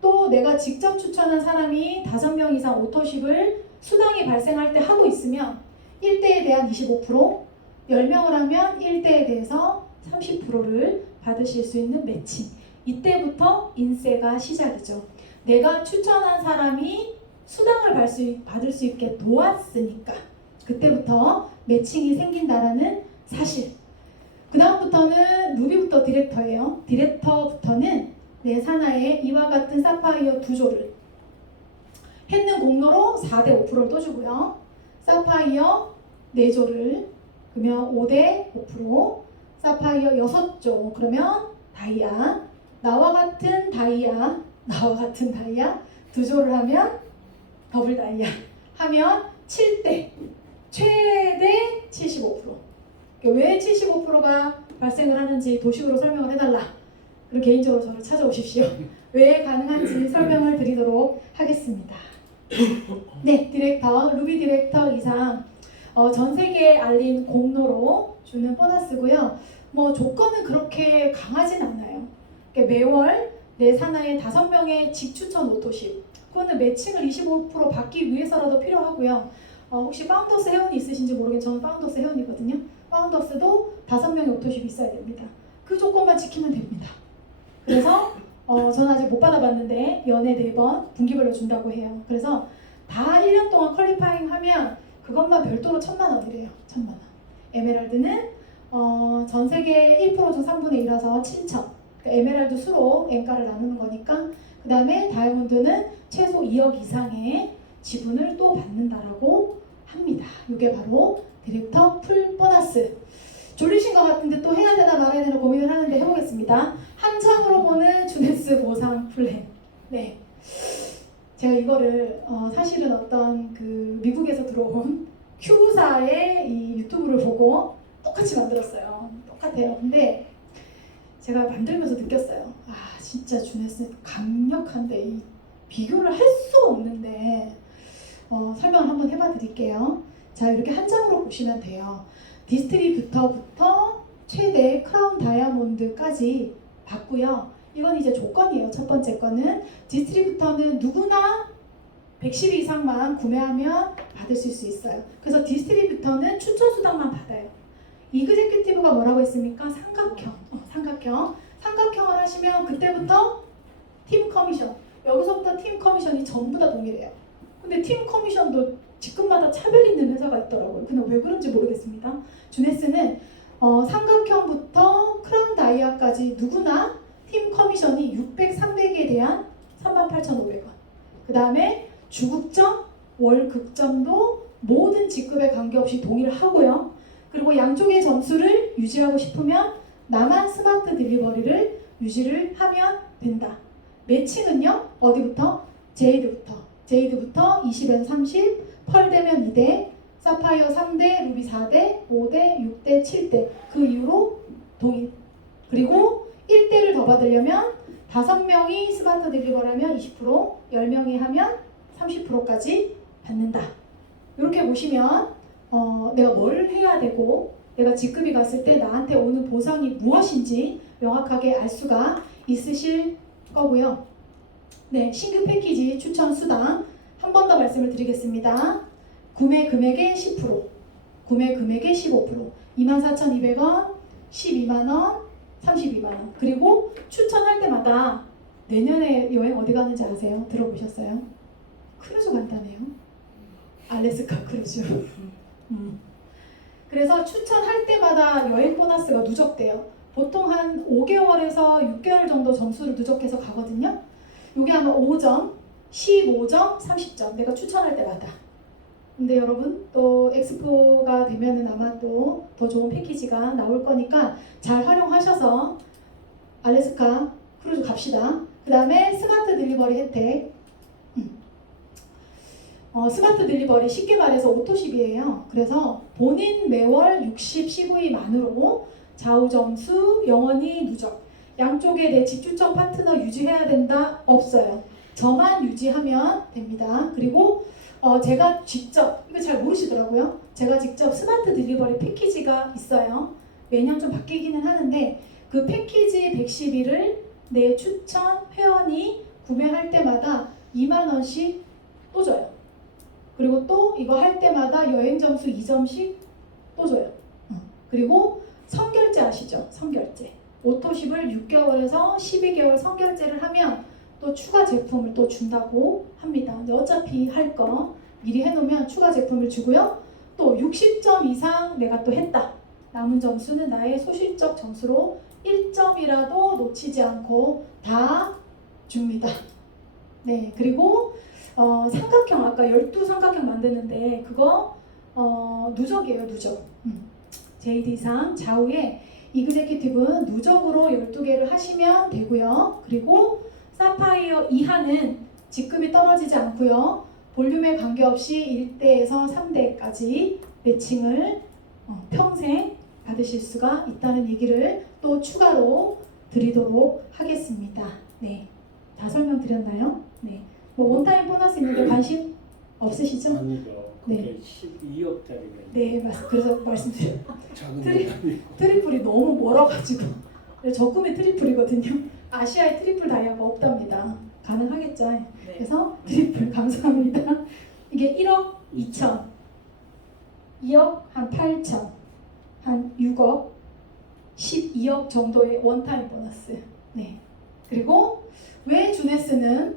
또 내가 직접 추천한 사람이 5명 이상 오토십을 수당이 발생할 때 하고 있으면 1대에 대한 25%, 10명을 하면 1대에 대해서 30%를 받으실 수 있는 매칭. 이때부터 인세가 시작이죠. 내가 추천한 사람이 수당을 받을 수 있게 도왔으니까 그때부터 매칭이 생긴다라는 사실. 그 다음부터는 루비부터 디렉터예요. 디렉터부터는 내 산하에 이와 같은 사파이어 2조를 했는 공로로 4대 5%를 또 주고요. 사파이어 4조를 그러면 5대 5%, 사파이어 6조 그러면 다이아, 나와 같은 다이아 2조를 하면 더블 다이아 하면 7대, 최대 75%. 왜 75%가 발생을 하는지 도식으로 설명을 해달라. 그럼 개인적으로 저를 찾아오십시오. 왜 가능한지 설명을 드리도록 하겠습니다. 네, 디렉터, 루비 디렉터 이상 전 세계에 알린 공로로 주는 보너스고요. 뭐 조건은 그렇게 강하진 않아요. 그러니까 매월 내 산하에 5명의 직추천 오토십, 그거는 매칭을 25% 받기 위해서라도 필요하고요. 혹시 파운더스 회원이 있으신지 모르겠는데 저는 파운더스 회원이거든요. 파운더스도 5명의 오토십이 있어야 됩니다. 그 조건만 지키면 됩니다. 그래서 저는 아직 못 받아봤는데 연애 4번 분기별로 준다고 해요. 그래서 다 1년 동안 퀄리파잉 하면 그것만 별도로 1,000,000원이래요. 1,000,000원. 에메랄드는 전 세계 1% 중 3분의 1이라서 7,000. 그러니까 에메랄드 수로 엔가를 나누는 거니까. 그 다음에 다이아몬드는 최소 2억 이상의 지분을 또 받는다라고 합니다. 이게 바로 디렉터 풀 보너스. 졸리신 것 같은데 또 해야 되나 말아야 되나 고민을 하는데 해보겠습니다. 한 장으로 보는 주네스 보상 플랜. 네, 제가 이거를 사실은 어떤 그 미국에서 들어온 큐사의 이 유튜브를 보고 똑같이 만들었어요. 똑같아요. 근데 제가 만들면서 느꼈어요. 아, 진짜 주네스 강력한데 이 비교를 할 수가 없는데 설명을 한번 해봐 드릴게요. 자, 이렇게 한 장으로 보시면 돼요. 디스트리뷰터부터 최대 크라운 다이아몬드까지 받고요. 이건 이제 조건이에요. 첫 번째 거는 디스트리뷰터는 누구나 110 이상만 구매하면 받으실 수 있어요. 그래서 디스트리뷰터는 추천 수당만 받아요. 이그제큐티브가 뭐라고 했습니까? 삼각형을 하시면 그때부터 팀 커미션, 여기서부터 팀 커미션이 전부 다 동일해요. 근데 팀 커미션도 직급마다 차별이 있는 회사가 있더라고요. 근데 왜 그런지 모르겠습니다. 주네스는 삼각형부터 크라운 다이아까지 누구나 팀 커미션이 600, 300에 대한 38,500원. 그 다음에 주급점, 월급점도 모든 직급에 관계없이 동일하고요. 그리고 양쪽의 점수를 유지하고 싶으면 나만 스마트 딜리버리를 유지를 하면 된다. 매칭은요, 어디부터? 제이드부터 20엔 30, 펄 되면 2대, 사파이어 3대, 루비 4대, 5대, 6대, 7대 그 이후로 동일. 그리고 1대를 더 받으려면 5명이 스마트 딜리버리 하면 20%, 10명이 하면 30%까지 받는다. 이렇게 보시면 내가 뭘 해야 되고 내가 직급이 갔을 때 나한테 오는 보상이 무엇인지 명확하게 알 수가 있으실 거고요. 네, 신규 패키지 추천 수당 한 번 더 말씀을 드리겠습니다. 구매 금액의 10%, 구매 금액의 15%, 24,200원, 12만원, 32만원. 그리고 추천할 때마다 내년에 여행 어디 가는지 아세요? 들어보셨어요? 크루즈 간다네요. 알래스카 크루즈. 그래서 추천할 때마다 여행 보너스가 누적돼요. 보통 한 5개월에서 6개월 정도 점수를 누적해서 가거든요. 이게 아마 5점, 15점, 30점 내가 추천할 때마다. 근데 여러분 또 엑스포가 되면은 아마 또 더 좋은 패키지가 나올 거니까 잘 활용하셔서 알래스카 크루즈 갑시다. 그 다음에 스마트 딜리버리 혜택. 스마트 딜리버리 쉽게 말해서 오토십이에요. 그래서 본인 매월 60 CV 만으로 좌우 점수 영원히 누적. 양쪽에 내 집주점 파트너 유지해야 된다? 없어요. 저만 유지하면 됩니다. 그리고 제가 직접, 이거 잘 모르시더라고요. 제가 직접 스마트 딜리버리 패키지가 있어요. 매년 좀 바뀌기는 하는데 그 패키지 112를 내 추천 회원이 구매할 때마다 2만 원씩 또 줘요. 그리고 또 이거 할 때마다 여행 점수 2점씩 또 줘요. 그리고 선결제 아시죠? 선결제. 오토십을 6개월에서 12개월 선결제를 하면 또 추가 제품을 또 준다고 합니다. 근데 어차피 할 거 미리 해놓으면 추가 제품을 주고요. 또 60점 이상 내가 또 했다. 남은 점수는 나의 소실적 점수로 1점이라도 놓치지 않고 다 줍니다. 네, 그리고 삼각형 아까 12삼각형 만드는데 그거 누적이에요. 누적. JD상 좌우에 이그제큐티브는 누적으로 12개를 하시면 되고요. 그리고 사파이어 이하는 직급이 떨어지지 않고요. 볼륨에 관계없이 1대에서 3대까지 매칭을 평생 받으실 수가 있다는 얘기를 또 추가로 드리도록 하겠습니다. 네, 다 설명드렸나요? 네, 뭐 원타임 보너스 있는데 관심 없으시죠? 아니요. 그게 12억짜리가 네, 그래서 말씀드려요. 작은 트리플이 너무 멀어가지고 적금이 트리플이거든요. 아시아에 트리플 다이아가 없답니다. 가능하겠죠? 네. 그래서 트리플 감사합니다. 이게 1억 2천, 2억 한 8천, 한 6억, 12억 정도의 원타임 보너스. 네. 그리고 왜 주네스는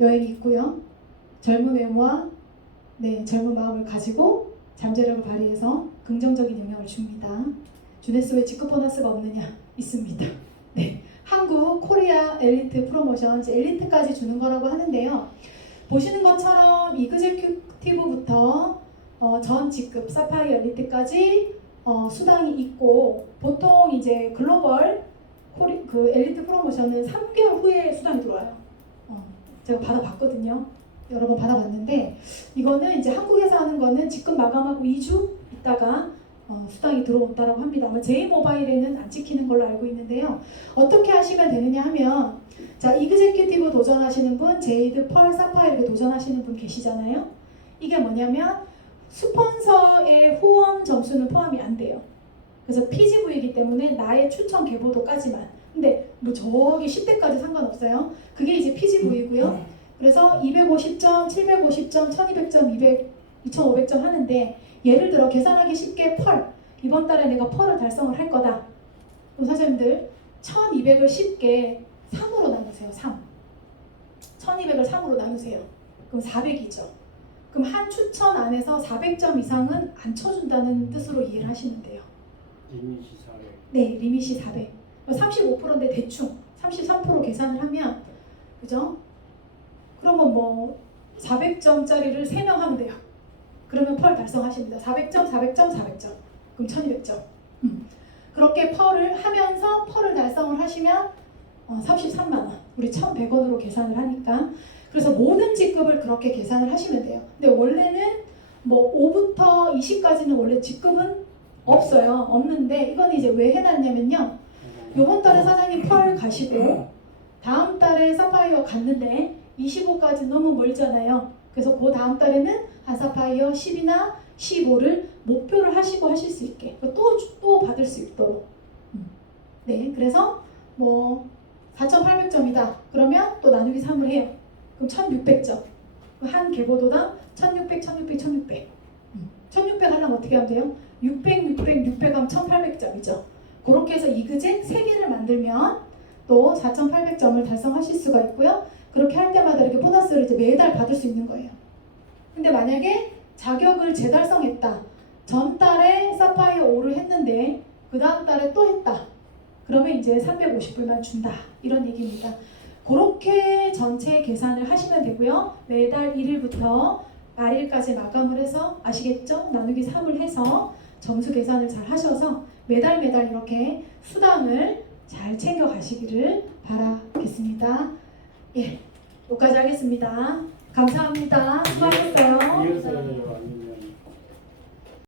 여행이 있고요. 젊은 외모와 젊은 마음을 가지고 잠재력을 발휘해서 긍정적인 영향을 줍니다. 주네스 왜 직급 보너스가 없느냐? 있습니다. 네, 한국 코리아 엘리트 프로모션, 엘리트까지 주는 거라고 하는데요. 보시는 것처럼 이그제큐티브부터 전 직급 사파이어 엘리트까지 수당이 있고 보통 이제 글로벌 그 엘리트 프로모션은 3개월 후에 수당이 들어와요. 제가 받아봤거든요. 여러 번 받아봤는데 이거는 이제 한국에서 하는 거는 직급 마감하고 2주 있다가 수당이 들어온다라고 합니다. 아마 J모바일에는 안 찍히는 걸로 알고 있는데요. 어떻게 하시면 되느냐 하면 자, 이그제큐티브 도전하시는 분, 제이드, 펄, 사파이어 이렇게 도전하시는 분 계시잖아요. 이게 뭐냐면 스폰서의 후원 점수는 포함이 안 돼요. 그래서 PGV이기 때문에 나의 추천 계보도까지만. 근데 뭐 저기 10대까지 상관없어요. 그게 이제 PGV이고요. 그래서 250점, 750점, 1200점, 2500점 하는데 예를 들어 계산하기 쉽게 펄, 이번 달에 내가 펄을 달성을 할 거다. 그럼 사장님들 1200을 쉽게 3으로 나누세요. 3. 1200을 3으로 나누세요. 그럼 400이죠. 그럼 한 추천 안에서 400점 이상은 안 쳐준다는 뜻으로 이해를 하시면 돼요. 리밋이 400. 네, 리밋이 400. 35%인데 대충 33% 계산을 하면 그죠? 그러면 뭐 400점짜리를 3명 하면 돼요. 그러면 펄 달성하십니다. 400점, 400점, 400점. 그럼 1200점. 그렇게 펄을 하면서 펄을 달성을 하시면 33만 원. 우리 1100원으로 계산을 하니까. 그래서 모든 직급을 그렇게 계산을 하시면 돼요. 근데 원래는 뭐 5부터 20까지는 원래 직급은 없어요. 없는데 이건 이제 왜 해놨냐면요. 요번 달에 사장님 펄 가시고 다음 달에 사파이어 갔는데 25까지 너무 멀잖아요. 그래서 그 다음 달에는 아사파이어 10이나 15를 목표를 하시고 하실 수 있게 또 받을 수 있도록. 네, 그래서 뭐 4,800점이다. 그러면 또 나누기 3을 해요. 그럼 1,600점. 한 계보도당 1,600, 1,600, 1,600. 1,600 하려면 어떻게 하면 돼요? 600, 600, 600 하면 1,800점이죠. 그렇게 해서 이그제 3개를 만들면 또 4,800점을 달성하실 수가 있고요. 그렇게 할 때마다 이렇게 보너스를 이제 매달 받을 수 있는 거예요. 근데 만약에 자격을 재달성했다. 전달에 사파이어 5를 했는데 그 다음 달에 또 했다. 그러면 이제 350불만 준다. 이런 얘기입니다. 그렇게 전체 계산을 하시면 되고요. 매달 1일부터 말일까지 마감을 해서 아시겠죠? 나누기 3을 해서 점수 계산을 잘 하셔서 매달 이렇게 수당을 잘 챙겨 가시기를 바라겠습니다. 예, 여기까지 하겠습니다. 감사합니다. 수고하셨어요. 이어서 왔는데